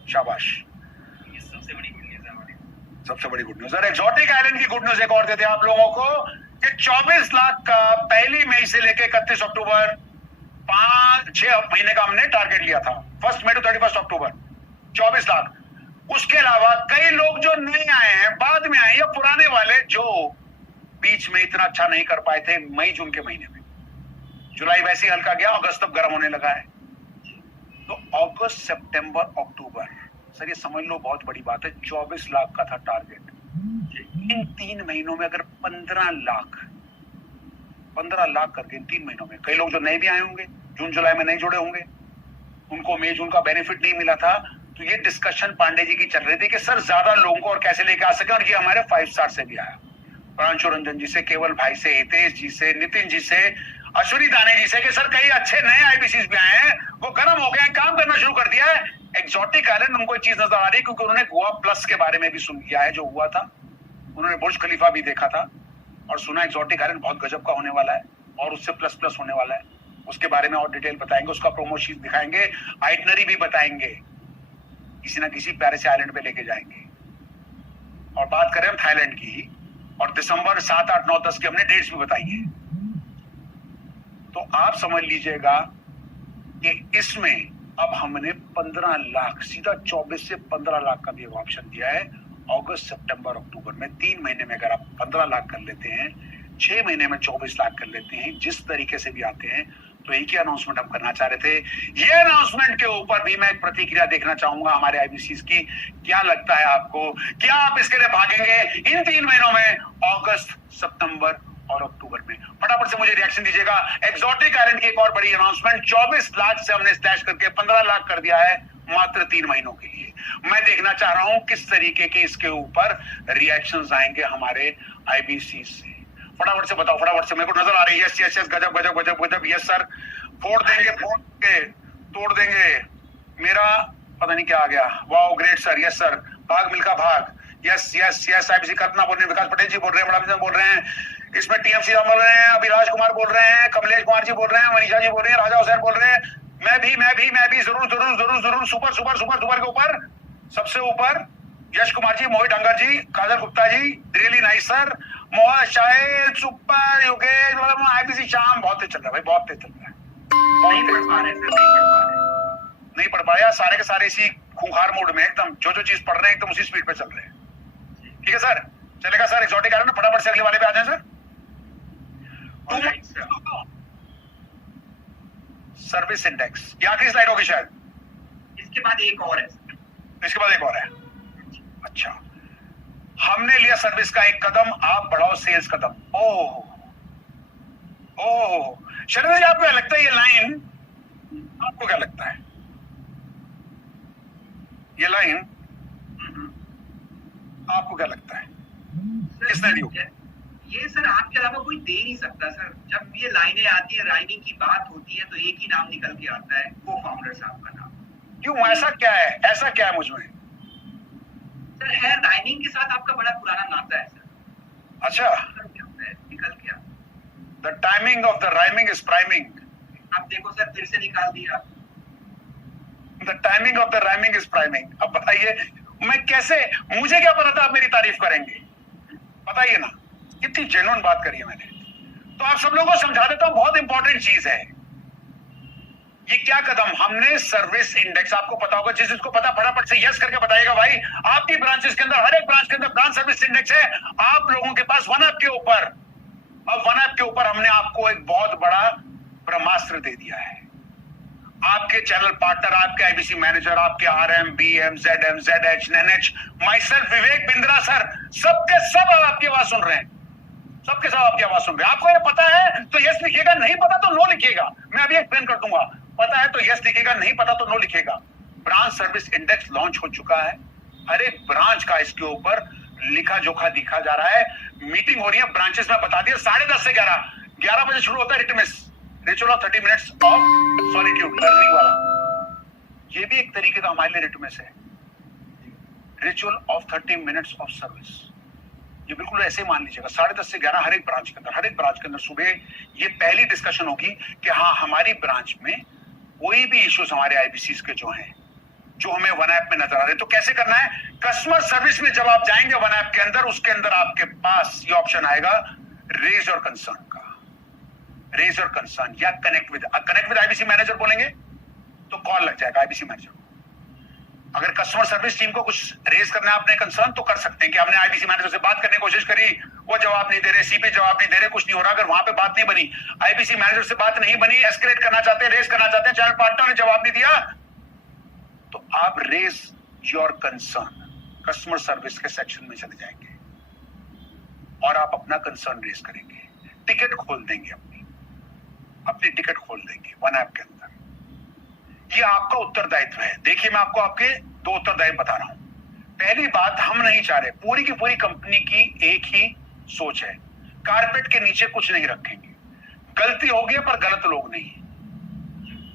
शाबाश। ये सबसे बड़ी गुड न्यूज है हमारी। सबसे बड़ी गुड न्यूज। और एक्सोटिक आइलैंड की गुड न्यूज एक और देते हैं आप लोगों को कि 24 लाख का 1 मई से लेकर 31 अक्टूबर 5-6 महीने का हमने टारगेट लिया था। 1 मई to 31 अक्टूबर 24 लाख। उसके अलावा कई लोग जो नए आए हैं, बाद में आए, या पुराने वाले जो बीच में इतना अच्छा नहीं कर पाए थे मई जून के महीने में। जुलाई वैसे ही हल्का गया, अगस्त तक गर्म होने लगा है। तो अगस्त, सितंबर, अक्टूबर, सर ये समझ लो बहुत बड़ी बात है। 24 लाख का था टारगेट। इन 3 महीनों में अगर 15 लाख करके इन 3 महीनों में, कई लोग जो नए भी आए होंगे, जून जुलाई में नहीं जुड़े होंगे, उनको मई जून का बेनिफिट नहीं मिला था, तो ये डिस्कशन पांडे जी की चल रही थी कि सर ज्यादा लोगों को और कैसे लेके आ सके। और ये हमारे 5 स्टार से भी आया, प्रांशु रंजन जी से, केवल भाई से, हितेश जी से, नितिन जी से, अश्विनी दाने जी से, कि सर कई अच्छे नए आईबीसीज भी आए हैं, वो गर्म हो गए, काम करना शुरू कर दिया है। एक्सोटिक आइलैंड उनको एक चीज नजर आ रही है, क्योंकि उन्होंने गोवा प्लस के बारे में भी सुन किया है जो हुआ था। उन्होंने बुर्ज खलीफा भी देखा था और सुना एक्सोटिक आइलैंड बहुत गजब का होने वाला है और उससे प्लस होने वाला है। उसके बारे में और डिटेल बताएंगे, उसका प्रोमो शीट दिखाएंगे, आइटनरी भी बताएंगे, किसी ना किसी प्यारे से आइलैंड पे लेके जाएंगे। और बात करें हम थाईलैंड की, और दिसंबर 7, 8, 9, 10 की हमने डेट्स भी बताई है। तो आप समझ लीजिएगा कि इसमें अब हमने 15 लाख, सीधा 24 से 15 लाख का भी ऑप्शन दिया है। अगस्त, सितंबर, अक्टूबर में 3 महीने में अगर आप 15 लाख कर लेते हैं, 6 महीने में 24 लाख कर लेते हैं, जिस तरीके से भी आते हैं, तो एक ही अनाउंसमेंट हम करना चाह रहे थे। ये अनाउंसमेंट के ऊपर भी मैं एक प्रतिक्रिया देखना चाहूंगा हमारे आईबीसी की। क्या लगता है आपको, क्या आप इसके लिए भागेंगे इन 3 महीनों में, अगस्त, सितंबर और अक्टूबर में? फटाफट से मुझे रिएक्शन दीजिएगा। एक्सोटिक आइलैंड की एक और बड़ी अनाउंसमेंट, 24 लाख से हमने स्लैश करके 15 लाख कर दिया है मात्र 3 महीनों के लिए। मैं देखना चाह रहा हूं किस तरीके के इसके ऊपर रिएक्शंस आएंगे हमारे आईबीसी से। फटाफट से बताओ, फटाफट से, मेरे को नजर आ रही है। यस यस यस, गजब गजब गजब गजब, यस सर, फोड़ देंगे, फोड़ देंगे, तोड़ देंगे। मेरा पता नहीं क्या आ गया। Wow great sir, yes sir, भाग मिल्खा भाग, यस यस यस। आईबीसी कल्पना बोल रहे हैं, विकास पटेल जी बोल रहे हैं, बड़ा बोल रहे हैं, इसमें टीएमसी राम बोल रहे हैं, अभिलाष कुमार बोल रहे हैं, कमलेश कुमार जी बोल रहे हैं, मनीषा जी बोल रहे हैं, राजा हुसैन बोल रहे हैं, मैं भी जरूर जरूर जरूर जरूर, सुपर सुपर सुपर सुपर के ऊपर, सबसे ऊपर यश कुमार जी, मोहित अंगर जी, काजल Gupta ji, really nice sir, मोहा शाहिद, सुपर, योगेश, आईबीसी शाम बहुत तेज चल रहा है भाई, बहुत तेज चल रहा है। नहीं पढ़ पा रहे सर, नहीं पढ़ पाया, सारे के सारे इसी खूंखार मूड में एकदम जो चीज पढ़ रहे हैं एकदम उसी स्पीड पे चल रहे हैं। ठीक है सर, चलेगा सर। एक्सोटिक आइलैंड, फटाफट से अगले वाले पे आ जाए सर। सर्विस इंडेक्स, ये आखिरी स्लाइड होगी शायद, इसके बाद एक और है। इसके बाद एक और है। अच्छा, हमने लिया सर्विस का एक कदम, आप बढ़ाओ सेल्स कदम। ओह शरद जी, आपको क्या लगता है ये लाइन, आपको क्या लगता है ये लाइन, आपको क्या लगता है किसने दी? ये सर आपके अलावा कोई दे नहीं सकता सर। जब ये लाइनें आती है, राइमिंग की बात होती है, तो एक ही नाम निकल के आता है, को फाउंडर साहब का नाम। क्यों, ऐसा क्या है, ऐसा क्या है मुझमें? सर है, राइमिंग के साथ आपका बड़ा पुराना नाता है सर। अच्छा, निकल क्या, the timing of the rhyming is priming. आप देखो सर, फिर से निकाल दिया। The timing of the rhyming is priming. अब बताइए मैं कैसे, मुझे क्या पता था आप मेरी तारीफ करेंगे, बताइए ना, कितनी जेन्युइन बात करी है मैंने। तो आप सब लोगों को समझा देता हूं, बहुत इंपॉर्टेंट चीज है ये। क्या कदम हमने, सर्विस इंडेक्स, आपको पता होगा, जिसको पता फटाफट से यस करके बताइएगा भाई। आपकी ब्रांचेस के अंदर, हर एक ब्रांच के अंदर ब्रांच सर्विस इंडेक्स है आप लोगों के पास, वन ऐप के ऊपर। अब वन ऐप के ऊपर हमने आपको एक बहुत बड़ा ब्रह्मास्त्र दे दिया है। आपके चैनल पार्टनर, आपके आईबीसी मैनेजर, आपके RM, BM, ZM, ZH, NH, myself, Vivek Bindra sir, सबके सब आपकी आवाज सुन रहे हैं, सबके सब आपकी आवाज सुन रहे हैं। आपको ये पता है तो यस लिखिएगा, नहीं पता तो नो लिखिएगा, मैं अभी एक्सप्लेन कर दूंगा। पता है तो यस लिखिएगा, नहीं पता तो नो लिखिएगा। ब्रांच सर्विस इंडेक्स लॉन्च हो चुका है, हर एक ब्रांच का इसके ऊपर लिखा जोखा दिखा जा रहा है। मीटिंग हो रही है ब्रांचेस में, बता दिया 10:30 से 11 बजे शुरू होता है ritual of 30 minutes of solitude, learning वाला। ये भी एक तरीके का हमारे लिए रिटमिस है, ritual of 30 minutes of service. ये बिल्कुल ऐसे ही मान लीजिएगा, 10:30 से 11 हर एक ब्रांच के अंदर सुबह ये पहली डिस्कशन होगी कि हाँ, हमारी ब्रांच में कोई भी इश्यूज हमारे आईबीसी के जो हैं, जो हमें वन ऐप में नजर आ रहे हैं, तो कैसे करना है। कस्टमर सर्विस में जब आप जाएंगे वन ऐप के अंदर, उसके अंदर आपके पास ये ऑप्शन आएगा, रेज योर कंसर्न का, रेज योर कंसर्न या कनेक्ट विद आईबीसी मैनेजर बोलेंगे तो कॉल लग जाएगा आईबीसी मैनेजर को। अगर कस्टमर सर्विस टीम को कुछ रेज करना है अपने कंसर्न, तो कर सकते हैं कि हमने आईबीसी मैनेजर से बात करने की कोशिश करी, वो जवाब नहीं दे रहे, सीपी जवाब नहीं दे रहे, कुछ नहीं हो रहा। अगर वहां पे बात नहीं बनी, आईबीसी मैनेजर से बात नहीं बनी, एस्केलेट करना चाहते हैं, रेज करना चाहते हैं, चैनल पार्टनर ने जवाब नहीं दिया, तो आप raise your concern customer service के सेक्शन में चले जाएंगे और आप अपना कंसर्न रेज करेंगे, टिकट खोल देंगे, अपनी टिकट खोल देंगे वन ऐप के अंदर। ये आपका उत्तरदायित्व है। देखिए, मैं आपको आपके 2 उत्तरदायित्व बता रहा हूं। पहली बात, हम नहीं चाह रहे, पूरी की पूरी कंपनी की एक ही सोच है, कारपेट के नीचे कुछ नहीं रखेंगे। गलती होगी पर गलत लोग नहीं,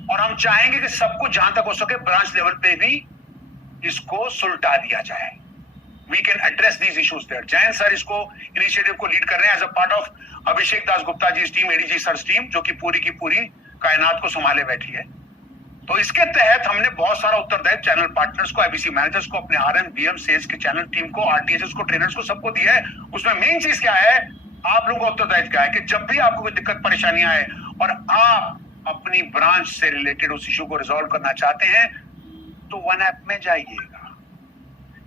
और हम चाहेंगे कि सब कुछ जहां तक हो सके ब्रांच लेवल पे भी इसको सुलटा दिया जाए। We can address these issues there. Jain sir इसको इनिशिएटिव को लीड कर रहे हैं as a part of Abhishek Das Gupta ji team, ADG sir team, जो कि पूरी की पूरी कायनात को संभाले बैठी है। तो इसके तहत हमने बहुत सारा उत्तरदायित्व चैनल पार्टनर्स को, आईबीसी मैनेजर्स को, अपने आरएम, बीएम, सेल्स के चैनल टीम को, आरटीएचएस को, ट्रेनर्स को, सबको दिया है। उसमें मेन चीज क्या है, आप लोगों का उत्तरदायित्व क्या है कि जब भी आपको कोई दिक्कत परेशानी आए और आप अपनी ब्रांच से रिलेटेड उस इश्यू को रिजॉल्व करना चाहते हैं, तो वन ऐप में जाइएगा,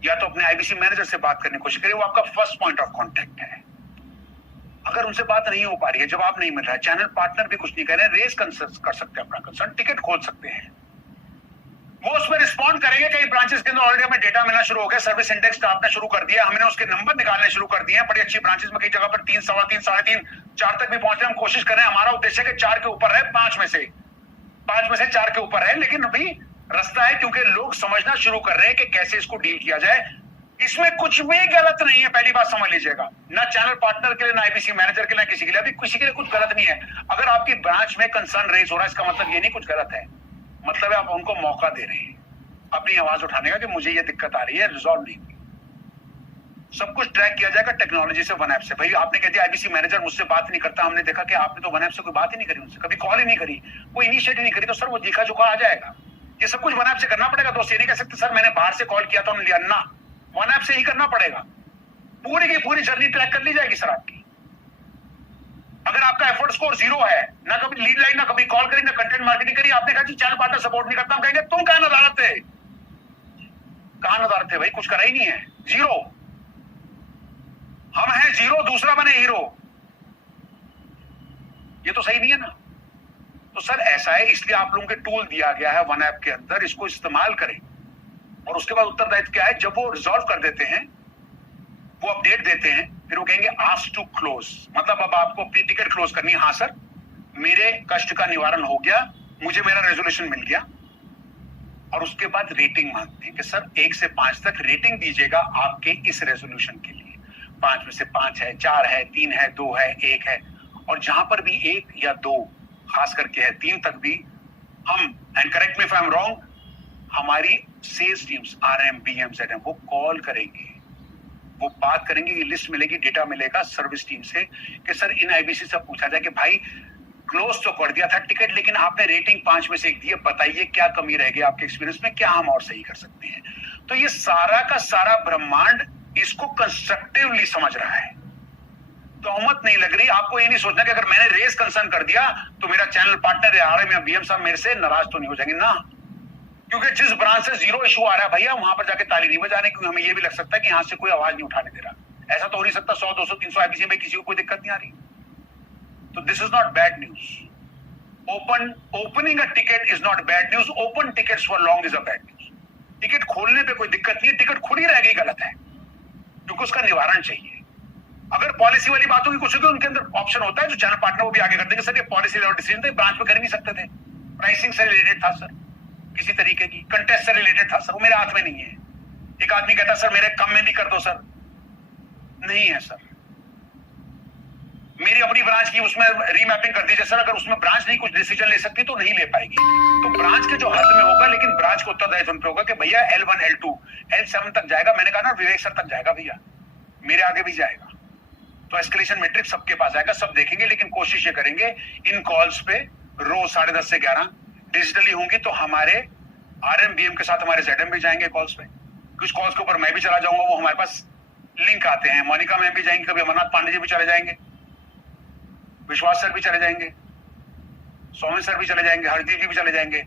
या तो अपने आईबीसी मैनेजर से बात करने की कोशिश करिए, वो आपका फर्स्ट पॉइंट ऑफ कॉन्टेक्ट है। अगर उनसे बात नहीं हो पा रही है, जवाब नहीं मिल रहा है, चैनल पार्टनर भी कुछ नहीं कह रहे, रेज कर सकते हैं अपना कंसर्न, टिकट खोल सकते हैं, वो उसमें रिस्पॉन्ड करेंगे। कई ब्रांचेस के अंदर ऑलरेडी हमें डेटा मिलना शुरू हो गया, सर्विस इंडेक्स स्टाफ ने शुरू कर दिया, हमने उसके नंबर निकालने शुरू कर दिए हैं। बड़ी अच्छी ब्रांचेस में कई जगह पर 3, 3.25, 3.5, 4 तक भी पहुंचने हम कोशिश कर रहे हैं। हमारा उद्देश्य है कि 4 के ऊपर है, 5 में से 4 के ऊपर है, लेकिन अभी रास्ता है, क्योंकि लोग समझना शुरू कर रहे हैं कि कैसे इसको डील किया जाए। इसमें कुछ भी गलत नहीं है, पहली बात समझ लीजिएगा, ना चैनल पार्टनर के लिए, ना आईबीसी मैनेजर के लिए, किसी के लिए, अभी किसी के लिए कुछ गलत नहीं है। अगर आपकी ब्रांच में कंसर्न रेज हो रहा है, इसका मतलब ये नहीं कुछ गलत है, मतलब है आप उनको मौका दे रहे हैं अपनी आवाज उठाने का कि मुझे ये दिक्कत आ रही है, रिजॉल्व नहीं हुई। सब कुछ ट्रैक किया जाएगा टेक्नोलॉजी से, वन ऐप से। भाई आपने कह दिया आईबीसी मैनेजर मुझसे बात नहीं करता, हमने देखा कि आपने तो वन ऐप से कोई बात ही नहीं करी, उनसे कभी कॉल ही नहीं करी, कोई इनिशिएटिव नहीं करी, तो सर वो देखा झुका आ जाएगा। ये सब कुछ वन ऐप से करना पड़ेगा। दोस्त ये नहीं कह सकते सर मैंने बाहर से कॉल किया था उन्होंने लिया ना, वन ऐप से ही करना पड़ेगा। पूरी की पूरी जर्नी ट्रैक कर ली जाएगी सर आपकी। अगर आपका एफर्ट स्कोर 0 है, ना कभी लीड लाइन, ना कभी कॉल करी, ना कंटेंट मार्केटिंग करी, आपने कहा जी चैनल पार्टनर सपोर्ट नहीं करता, हम कहेंगे तुम कहां नदारत थे, कहां नदारत थे भाई, कुछ करा ही नहीं है, 0। हम हैं 0, दूसरा बने हीरो, ये तो सही नहीं है ना। तो सर ऐसा है, इसलिए आप लोगों के टूल दिया गया है वन ऐप के अंदर, इसको इस्तेमाल करें। और उसके बाद उत्तरदायित्व क्या है, जब वो रिजॉल्व कर देते हैं, वो अपडेट देते हैं, फिर वो कहेंगे आस्क टू क्लोज, मतलब अब आपको अपनी टिकट क्लोज करनी है। हाँ सर मेरे कष्ट का निवारण हो गया, मुझे मेरा रेजोल्यूशन मिल गया। और उसके बाद रेटिंग मांगते हैं कि सर 1 से 5 तक रेटिंग दीजिएगा आपके इस रेजोल्यूशन के लिए। 5 में से 5 है, 4 है, 3 है, 2 है, 1 है, और जहां पर भी 1 या 2 खास करके है, 3 तक भी हम, and correct me if I am wrong, हमारी sales teams RM, BM, ZM वो कॉल करेंगे, वो बात करेंगे, ये लिस्ट मिलेगी, डेटा मिलेगा सर्विस टीम से कि सर इन आईबीसी से पूछा जाए कि भाई क्लोज तो कर दिया था टिकट, लेकिन आपने रेटिंग 5 में से 1 दी है, बताइए क्या कमी रह गई आपके एक्सपीरियंस में, क्या हम और सही कर सकते हैं। तो ये सारा का सारा ब्रह्मांड इसको कंस्ट्रक्टिवली समझ रहा है। तोहमत नहीं लग रही आपको, ये नहीं सोचना कि अगर मैंने रेस कंसर्न कर दिया तो मेरा चैनल पार्टनर या RM या BM साहब मेरे से नाराज तो नहीं हो जाएंगे ना, क्योंकि जिस ब्रांच से 0 इशू आ रहा है भैया वहां पर जाके ताली नहीं बजाने, क्योंकि हमें ये भी लग सकता है कि यहां से कोई आवाज नहीं उठाने दे रहा। ऐसा तो हो नहीं सकता 100, 200, 300 आईबीसी में किसी को कोई दिक्कत नहीं आ रही। तो this is not bad news. Opening a ticket is not bad news, open tickets for long is a bad news. Ticket खोलने पे कोई दिक्कत नहीं है, टिकट खुली रह गई गलत है, क्योंकि उसका निवारण चाहिए। अगर पॉलिसी वाली बातों की कुछ होगी, उनके अंदर ऑप्शन होता है जो चैनल पार्टनर वो भी आगे कर देंगे, सर ये पॉलिसी लेवल डिसीजन थे, ब्रांच में कर नहीं सकते थे, प्राइसिंग से रिलेटेड था सर, किसी तरीके की कंटेस्ट से रिलेटेड था सर, वो मेरे हाथ में नहीं है। एक आदमी कहता सर मेरे कम में भी कर दो सर, नहीं है सर, मेरी अपनी ब्रांच की उसमें रीमैपिंग कर दीजिए सर, अगर उसमें ब्रांच नहीं कुछ डिसीजन ले सकती तो नहीं ले पाएगी। तो ब्रांच के जो हद में होगा, लेकिन ब्रांच को उत्तरदायित्व पे होगा कि भैया L1, L2, L7 तक जाएगा। मैंने कहा ना विवेक सर तक जाएगा भैया, मेरे आगे भी जाएगा, तो एस्केलेशन मैट्रिक्स सबके पास आएगा, सब देखेंगे। लेकिन कोशिश ये करेंगे इन कॉल्स पे रोज 10:30 से 11 डिजिटली होंगी, तो हमारे RM, BM के साथ हमारे ZM भी जाएंगे कॉल्स पे। कुछ कॉल्स के ऊपर मैं भी चला जाऊंगा, वो हमारे पास लिंक आते हैं, मोनिका मैम भी जाएंगे, कभी अमरनाथ पांडे जी भी चले जाएंगे, विश्वास सर भी चले जाएंगे, सौम्य सर भी चले जाएंगे, हरदीप जी भी चले जाएंगे।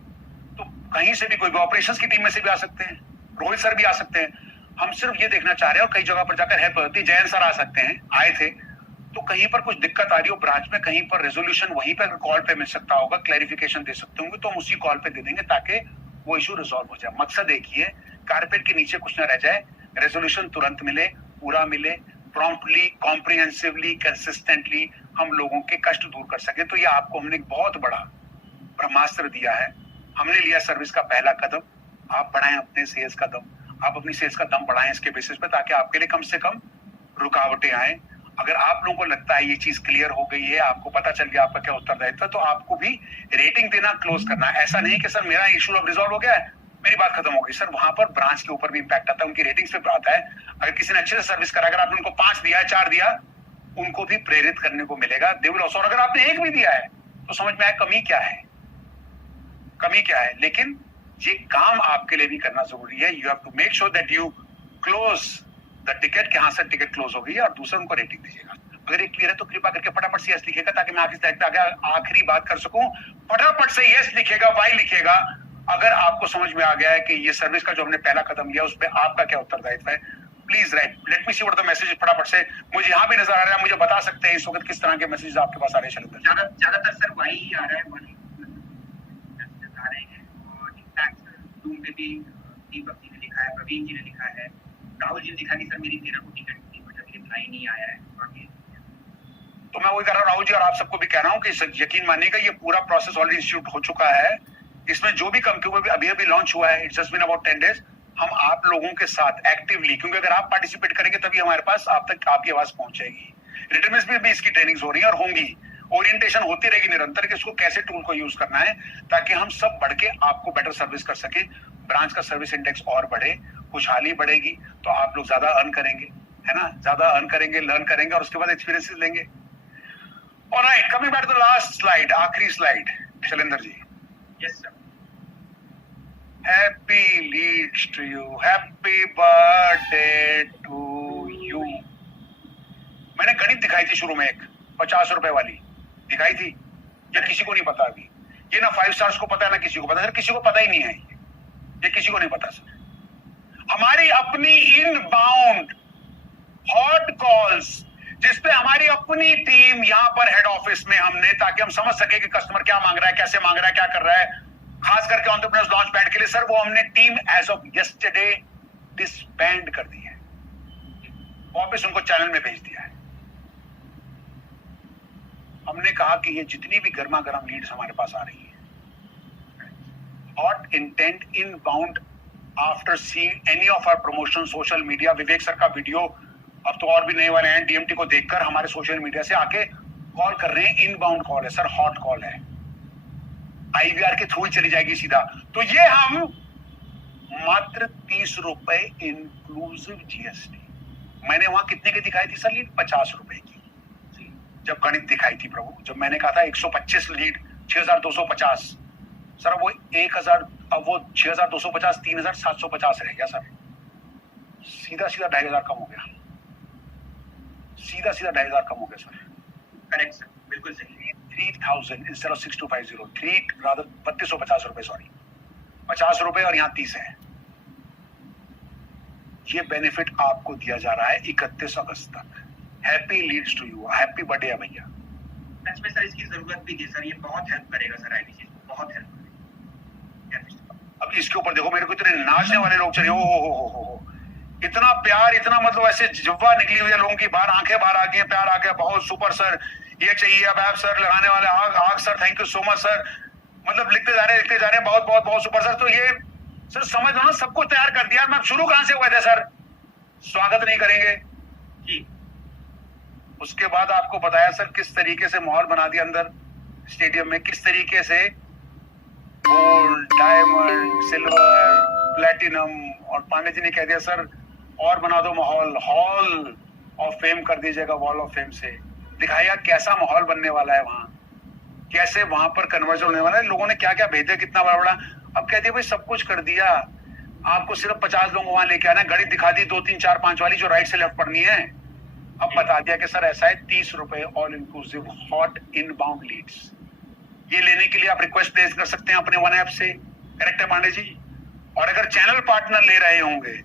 तो कहीं से भी कोई भी ऑपरेशंस की टीम में से भी आ सकते हैं, रोहित सर भी आ सकते हैं। हम सिर्फ ये देखना चाह रहे हैं, और कई जगह पर जाकर हेल्प होती है, जयंत सर आ सकते हैं, आए थे, तो कहीं पर कुछ दिक्कत आ रही हो ब्रांच में, कहीं पर रेजोल्यूशन वहीं पर कॉल पे मिल सकता होगा, क्लैरिफिकेशन दे सकते होंगे, तो हम उसी कॉल पे दे देंगे ताकि वो इशू रिजॉल्व हो जाए। मकसद एक ही है, कारपेट के नीचे कुछ ना रह जाए, रेजोल्यूशन तुरंत मिले, पूरा मिले, प्रॉम्प्टली, कॉम्प्रिहेंसिवली, कंसिस्टेंटली हम लोगों के कष्ट दूर कर सके। तो ये आपको हमने एक बहुत बड़ा ब्रह्मास्त्र दिया है। हमने लिया सर्विस का पहला कदम, आप बढ़ाएं अपने सेल्स का दम, आप अपनी सेल्स का दम बढ़ाएं इसके बेसिस पे, ताकि आपके लिए कम से कम रुकावटें आए। अगर आप लोगों को लगता है ये चीज क्लियर हो गई है, आपको पता चल गया आपका क्या उत्तरदायित्व है, तो आपको भी रेटिंग देना, क्लोज करना। ऐसा नहीं कि सर मेरा इशू अब रिजॉल्व हो गया है, मेरी बात खत्म हो गई। सर वहां पर ब्रांच के ऊपर भी इंपैक्ट आता है, उनकी रेटिंग्स पे आता है। अगर किसी ने अच्छे से सर्विस करा, अगर आपने उनको 5 दिया है, 4 दिया, उनको भी प्रेरित करने को मिलेगा, दे विल आल्सो। और अगर आपने 1 भी दिया है तो समझ में आया कमी क्या है, कमी क्या है। लेकिन ये काम आपके लिए भी करना जरूरी है। You have to make sure that you close the ticket, कि हाँ सर टिकट क्लोज हो गई है, और दूसरा उनको रेटिंग दीजिएगा। अगर ये क्लियर है तो कृपा करके फटाफट से यस लिखेगा, ताकि मैं आखिरी बात कर सकूं। फटाफट से यस लिखेगा, वाई लिखेगा अगर आपको समझ में आ गया है कि ये सर्विस का जो हमने पहला कदम लिया उस पर आपका क्या उत्तरदायित्व है। Please right, let me see what the message फटाफट से, मुझे यहाँ भी नजर आ रहा है, मुझे बता सकते हैं इस वक्त किस तरह के मैसेज आपके पास आ रहे हैं शैलेंद्र? ज्यादातर सर वही ही आ रहा है, वही मैसेज आ रहे हैं। और इनफैक्ट जूम पे भी दीपक जी ने लिखा है, प्रवीण जी ने लिखा है, राहुल जी ने लिखा कि सर मेरी 13 को टिकट थी बट अभी रिप्लाई नहीं आया है। तो मैं वही कह रहा हूँ राहुल जी, और आप सबको भी कह रहा हूँ कि यकीन मानिएगा ये पूरा प्रोसेस ऑलरेडी इंस्टीट्यूट हो चुका है। इसमें जो भी कंप्यूटर अभी अभी लॉन्च हुआ है, it's just been about 10 days, हम आप लोगों के साथ एक्टिवली, क्योंकि अगर आप पार्टिसिपेट करेंगे तभी हमारे पास आप तक आपकी आवाज पहुंचेगी। रिटर्न में भी इसकी ट्रेनिंग्स हो रही है और होंगी, ओरिएंटेशन होती रहेगी निरंतर कि इसको कैसे टूल को यूज करना है ताकि हम सब बढ़ के आपको बेटर सर्विस कर सके, ब्रांच का सर्विस इंडेक्स और बढ़े, खुशहाली बढ़ेगी, तो आप लोग ज्यादा अर्न करेंगे, है ना, ज्यादा अर्न करेंगे, लर्न करेंगे और उसके बाद एक्सपीरियंसेस लेंगे। Alright, coming back to the last slide, आखिरी slide Shailendra ji. Yes sir. Happy leads to you, happy birthday to you। मैंने गणित दिखाई थी शुरू में, एक 50 रुपए वाली दिखाई थी, ये किसी को नहीं पता अभी, ये ना 5 स्टार्स को पता है ना किसी को पता, सर किसी को पता ही नहीं है, ये किसी को नहीं पता सर। हमारी अपनी इनबाउंड हॉट कॉल्स जिसपे हमारी अपनी टीम यहाँ पर हेड ऑफिस में हमने, ताकि हम समझ सके कि कस्टमर क्या मांग रहा है, कैसे मांग रहा है, क्या कर रहा है, खास करके एंटरप्रेन्योर्स लॉन्च पैड के लिए सर, वो हमने team as of yesterday disband कर दी है, वापस उनको चैनल में भेज दिया है। हमने कहा कि ये जितनी भी गर्मा गर्म लीड्स हमारे पास आ रही है, hot intent inbound after seeing any of our promotion social media, Vivek sir का वीडियो, अब तो और भी नए वाले हैं, डीएमटी को देखकर हमारे सोशल मीडिया से आके कॉल कर रहे हैं, इनबाउंड कॉल है सर, हॉट कॉल है, आईवीआर के थ्रू ही चली जाएगी सीधा। तो ये हम मात्र 30 रुपए इंक्लूसिव जीएसटी, मैंने वहां कितने की दिखाई थी सर लीड? 50 रुपए की, जब गणित दिखाई थी प्रभु, जब मैंने कहा था 125 लीड 6250 सर, वो 1000, अब वो 6250 3750 रह गया सर, सीधा सीधा 2500 कम हो गया, सीधा सीधा 2500 कम हो गया सर। करेक्ट सर, बिल्कुल सही। 3000 इंस्टेड ऑफ 6250, 3250 रुपए, सॉरी 50 रुपए और यहाँ 30 है। ये बेनिफिट आपको दिया जा रहा है 31 अगस्त तक। Happy leads to you, happy birthday है भैया। सच में सर इसकी जरूरत भी थी सर, ये बहुत हेल्प करेगा सर, आईबीसी बहुत हेल्प करेगा। अब इसके ऊपर देखो, मेरे को इतने नाचने वाले लोग चले, हो इतना प्यार, इतना मतलब ऐसे जुब्बा निकली हुई है लोगों की, बाहर आंखें बाहर आ गई, प्यार आ गया, बहुत सुपर सर, ये चाहिए, अब आप सर लगाने वाले, आग sir, thank you so much sir, मतलब लिखते जा रहे हैं, बहुत बहुत बहुत सुपर सर। तो ये सर समझ लो ना, सबको तैयार कर दिया। मैं शुरू कहां से हुए थे सर, स्वागत नहीं करेंगे जी, उसके बाद आपको बताया सर किस तरीके से माहौल बना दिया अंदर स्टेडियम में, किस तरीके से गोल्ड, डायमंड, सिल्वर, प्लेटिनम, और पांडे जी ने कह दिया सर और बना दो माहौल, हॉल ऑफ फेम कर दीजिएगा, वॉल ऑफ फेम से दिखाया कैसा माहौल बनने वाला है वहां, कैसे वहां पर कन्वर्जन होने वाला है, लोगों ने क्या क्या भेजा, कितना बड़ा बड़ा। अब कह दिया भाई सब कुछ कर दिया, आपको सिर्फ 50 लोग वहां लेके आना है, गणित दिखा दी 2 3 4 5 वाली जो राइट से लेफ्ट पढ़नी है। अब बता दिया कि सर ऐसा है 30 रुपए all inclusive hot inbound leads. ये लेने के लिए आप रिक्वेस्ट प्लेस कर सकते हैं अपने वन ऐप से, करेक्ट है पांडे जी? और अगर चैनल पार्टनर ले रहे होंगे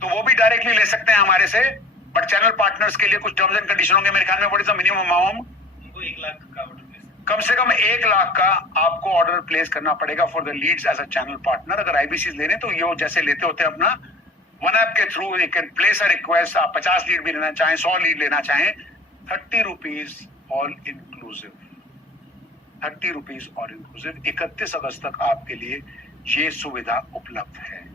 तो वो भी डायरेक्टली ले सकते हैं हमारे से, बट चैनल पार्टनर्स के लिए कुछ टर्म्स एंड कंडीशन होंगे। मेरे ख्याल में what is the minimum amount? उनको 1 लाख का ऑर्डर प्लेस, कम से कम 1 लाख का आपको ऑर्डर प्लेस करना पड़ेगा for the leads as a channel partner. अगर आईबीसी लेने तो ये जैसे लेते होते हैं अपना वन ऐप के through, you can place a request. आप 50 लीड भी लेना चाहें, 100 लीड लेना चाहें, 30 rupees all inclusive, 30 rupees all inclusive. 31 अगस्त तक आपके लिए ये सुविधा उपलब्ध है।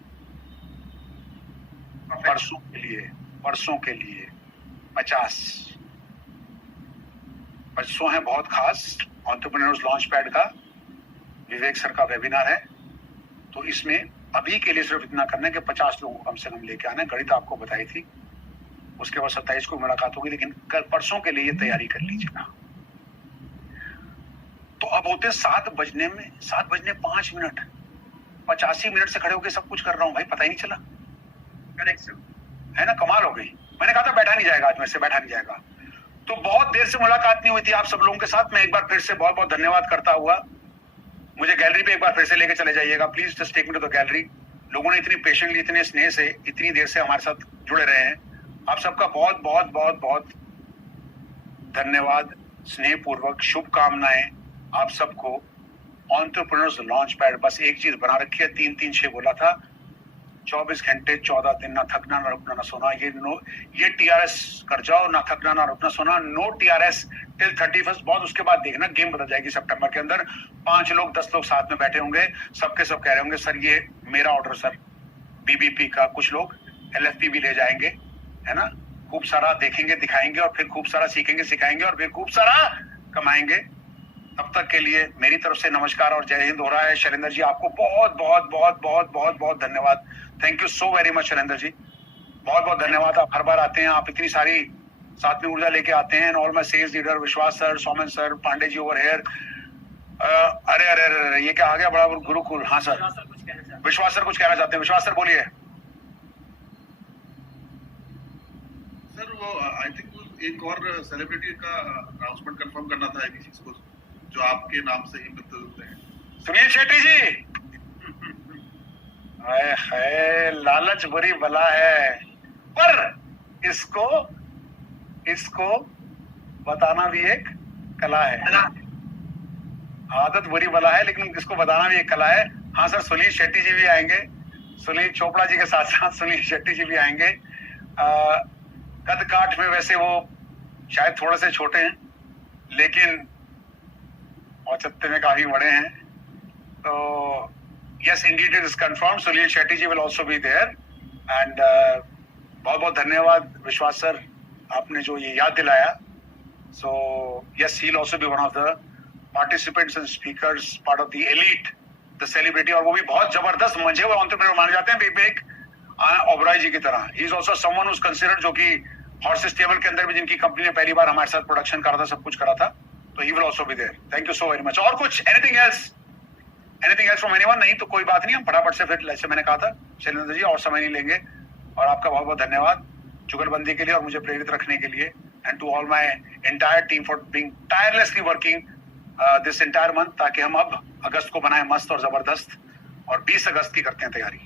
परसों के लिए 50 परसों है बहुत खास, एंटरप्रेन्योर्स लॉन्च पैड का विवेक सर का वेबिनार है। तो इसमें अभी के लिए सिर्फ इतना करना है कि 50 लोगों को कम से कम लेके आना है। गणित आपको बताई थी, उसके बाद 27 को मुलाकात होगी, लेकिन कल परसों के लिए ये तैयारी कर लीजिएगा। तो अब होते 7 बजने 5 मिनट, 85 मिनट से खड़े होकर सब कुछ कर रहा हूं भाई, पता ही नहीं चला। करेक्ट सर, है ना, कमाल हो गई। मैंने कहा था बैठा नहीं जाएगा आज, मेरे से बैठा नहीं जाएगा। तो बहुत देर से मुलाकात नहीं हुई थी आप सब लोगों के साथ। मैं एक बार फिर से बहुत बहुत धन्यवाद करता हुआ, मुझे गैलरी पे एक बार फिर से लेके चले जाइएगा please, just take me to the gallery. लोगों ने इतनी पेशेंटली, इतने स्नेह से, इतनी देर से हमारे साथ जुड़े रहे हैं। आप सबका बहुत बहुत बहुत बहुत धन्यवाद, स्नेहपूर्वक शुभकामनाएं आप सबको। एंटरप्रेन्योर्स लॉन्च पैड बस एक चीज बना रखी है, 3-3-6 बोला था, 24 घंटे 14 दिन, ना थकना ना रुकना ना सोना। ये TRS कर जाओ, ना थकना ना रुकना सोना, नो TRS टिल 31st। बहुत उसके बाद देखना गेम बदल जाएगी सितंबर के अंदर। 5 लोग 10 लोग साथ में बैठे होंगे, सबके सब कह रहे होंगे सर ये मेरा ऑर्डर सर, BBP का। कुछ लोग LFP भी ले जाएंगे, है ना। खूब सारा देखेंगे, दिखाएंगे, और फिर खूब सारा सीखेंगे, सिखाएंगे, और फिर खूब सारा कमाएंगे। तब तक के लिए मेरी तरफ से नमस्कार और जय हिंद हो रहा है। शैलेंद्र जी आपको बहुत बहुत बहुत बहुत बहुत बहुत धन्यवाद। Thank you so very much Shailendra ji, बहुत बहुत धन्यवाद। आप हर बार आते हैं, आप इतनी सारी साथ में ऊर्जा लेके आते हैं। All my sales leader Vishwas sir, Soman sir, Pandey ji over here. अरे अरे अरे ये क्या आ गया, बड़ा गुरुकुल। हाँ सर, विश्वास सर कुछ कहना चाहते हैं। विश्वास सर बोलिए। सर वो आई थिंक एक और सेलिब्रिटी का अनाउंसमेंट कंफर्म करना था IB6 को, जो आपके नाम से ही मिलते जुलते हैं। सुनील शेट्टी जी, है लालच बुरी बला है, पर इसको बताना भी एक कला है। आदत बुरी बला है, लेकिन इसको बताना भी एक कला है। हाँ सर, सुनील शेट्टी जी भी आएंगे, सुनील चोपड़ा जी के साथ साथ सुनील शेट्टी जी भी आएंगे। कद काठ में वैसे वो शायद थोड़े से छोटे हैं, लेकिन औचित्य में काफी बड़े हैं। तो yes indeed it is confirmed, Sunil Shetty ji will also be there, and बहुत बहुत धन्यवाद विश्वास सर, आपने जो ये याद दिलाया। So yes, he'll also be one of the participants and speakers, part of the elite, the celebrity, और वो भी बहुत जबरदस्त मंझे हुए एंटरप्रेन्योर माने जाते हैं, विवेक ओबराय जी की तरह। He is also someone who's considered, जो कि हॉर्सेस टेबल के अंदर भी जिनकी कंपनी ने पहली बार हमारे साथ प्रोडक्शन करा था, सब कुछ करा था, तो he will also be there. Thank you so very much. और कुछ anything else from anyone? नहीं तो कोई बात नहीं, हम फटाफट से फिर जैसे मैंने कहा था शैलेंद्र जी और समय नहीं लेंगे। और आपका बहुत बहुत धन्यवाद जुगलबंदी के लिए और मुझे प्रेरित रखने के लिए, and to all my entire team for being tirelessly working this entire month, ताकि हम अब अगस्त को बनाए मस्त और जबरदस्त, और 20 अगस्त की करते हैं तैयारी।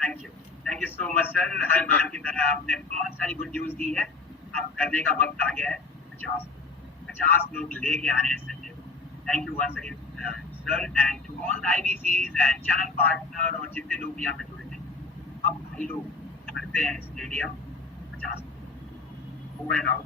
Thank you so much sir, हर बार की तरह आपने बहुत सारी गुड न्यूज दी है। अब करने का वक्त आ गया है। 50 लोग लेके आ रहे हैं संडे को। Thank you once again sir, and to all the IBCs and channel partner और जितने लोग भी यहाँ पे जुड़े थे। अब भाई लोग करते हैं स्टेडियम 50 ओवर एंड आउट।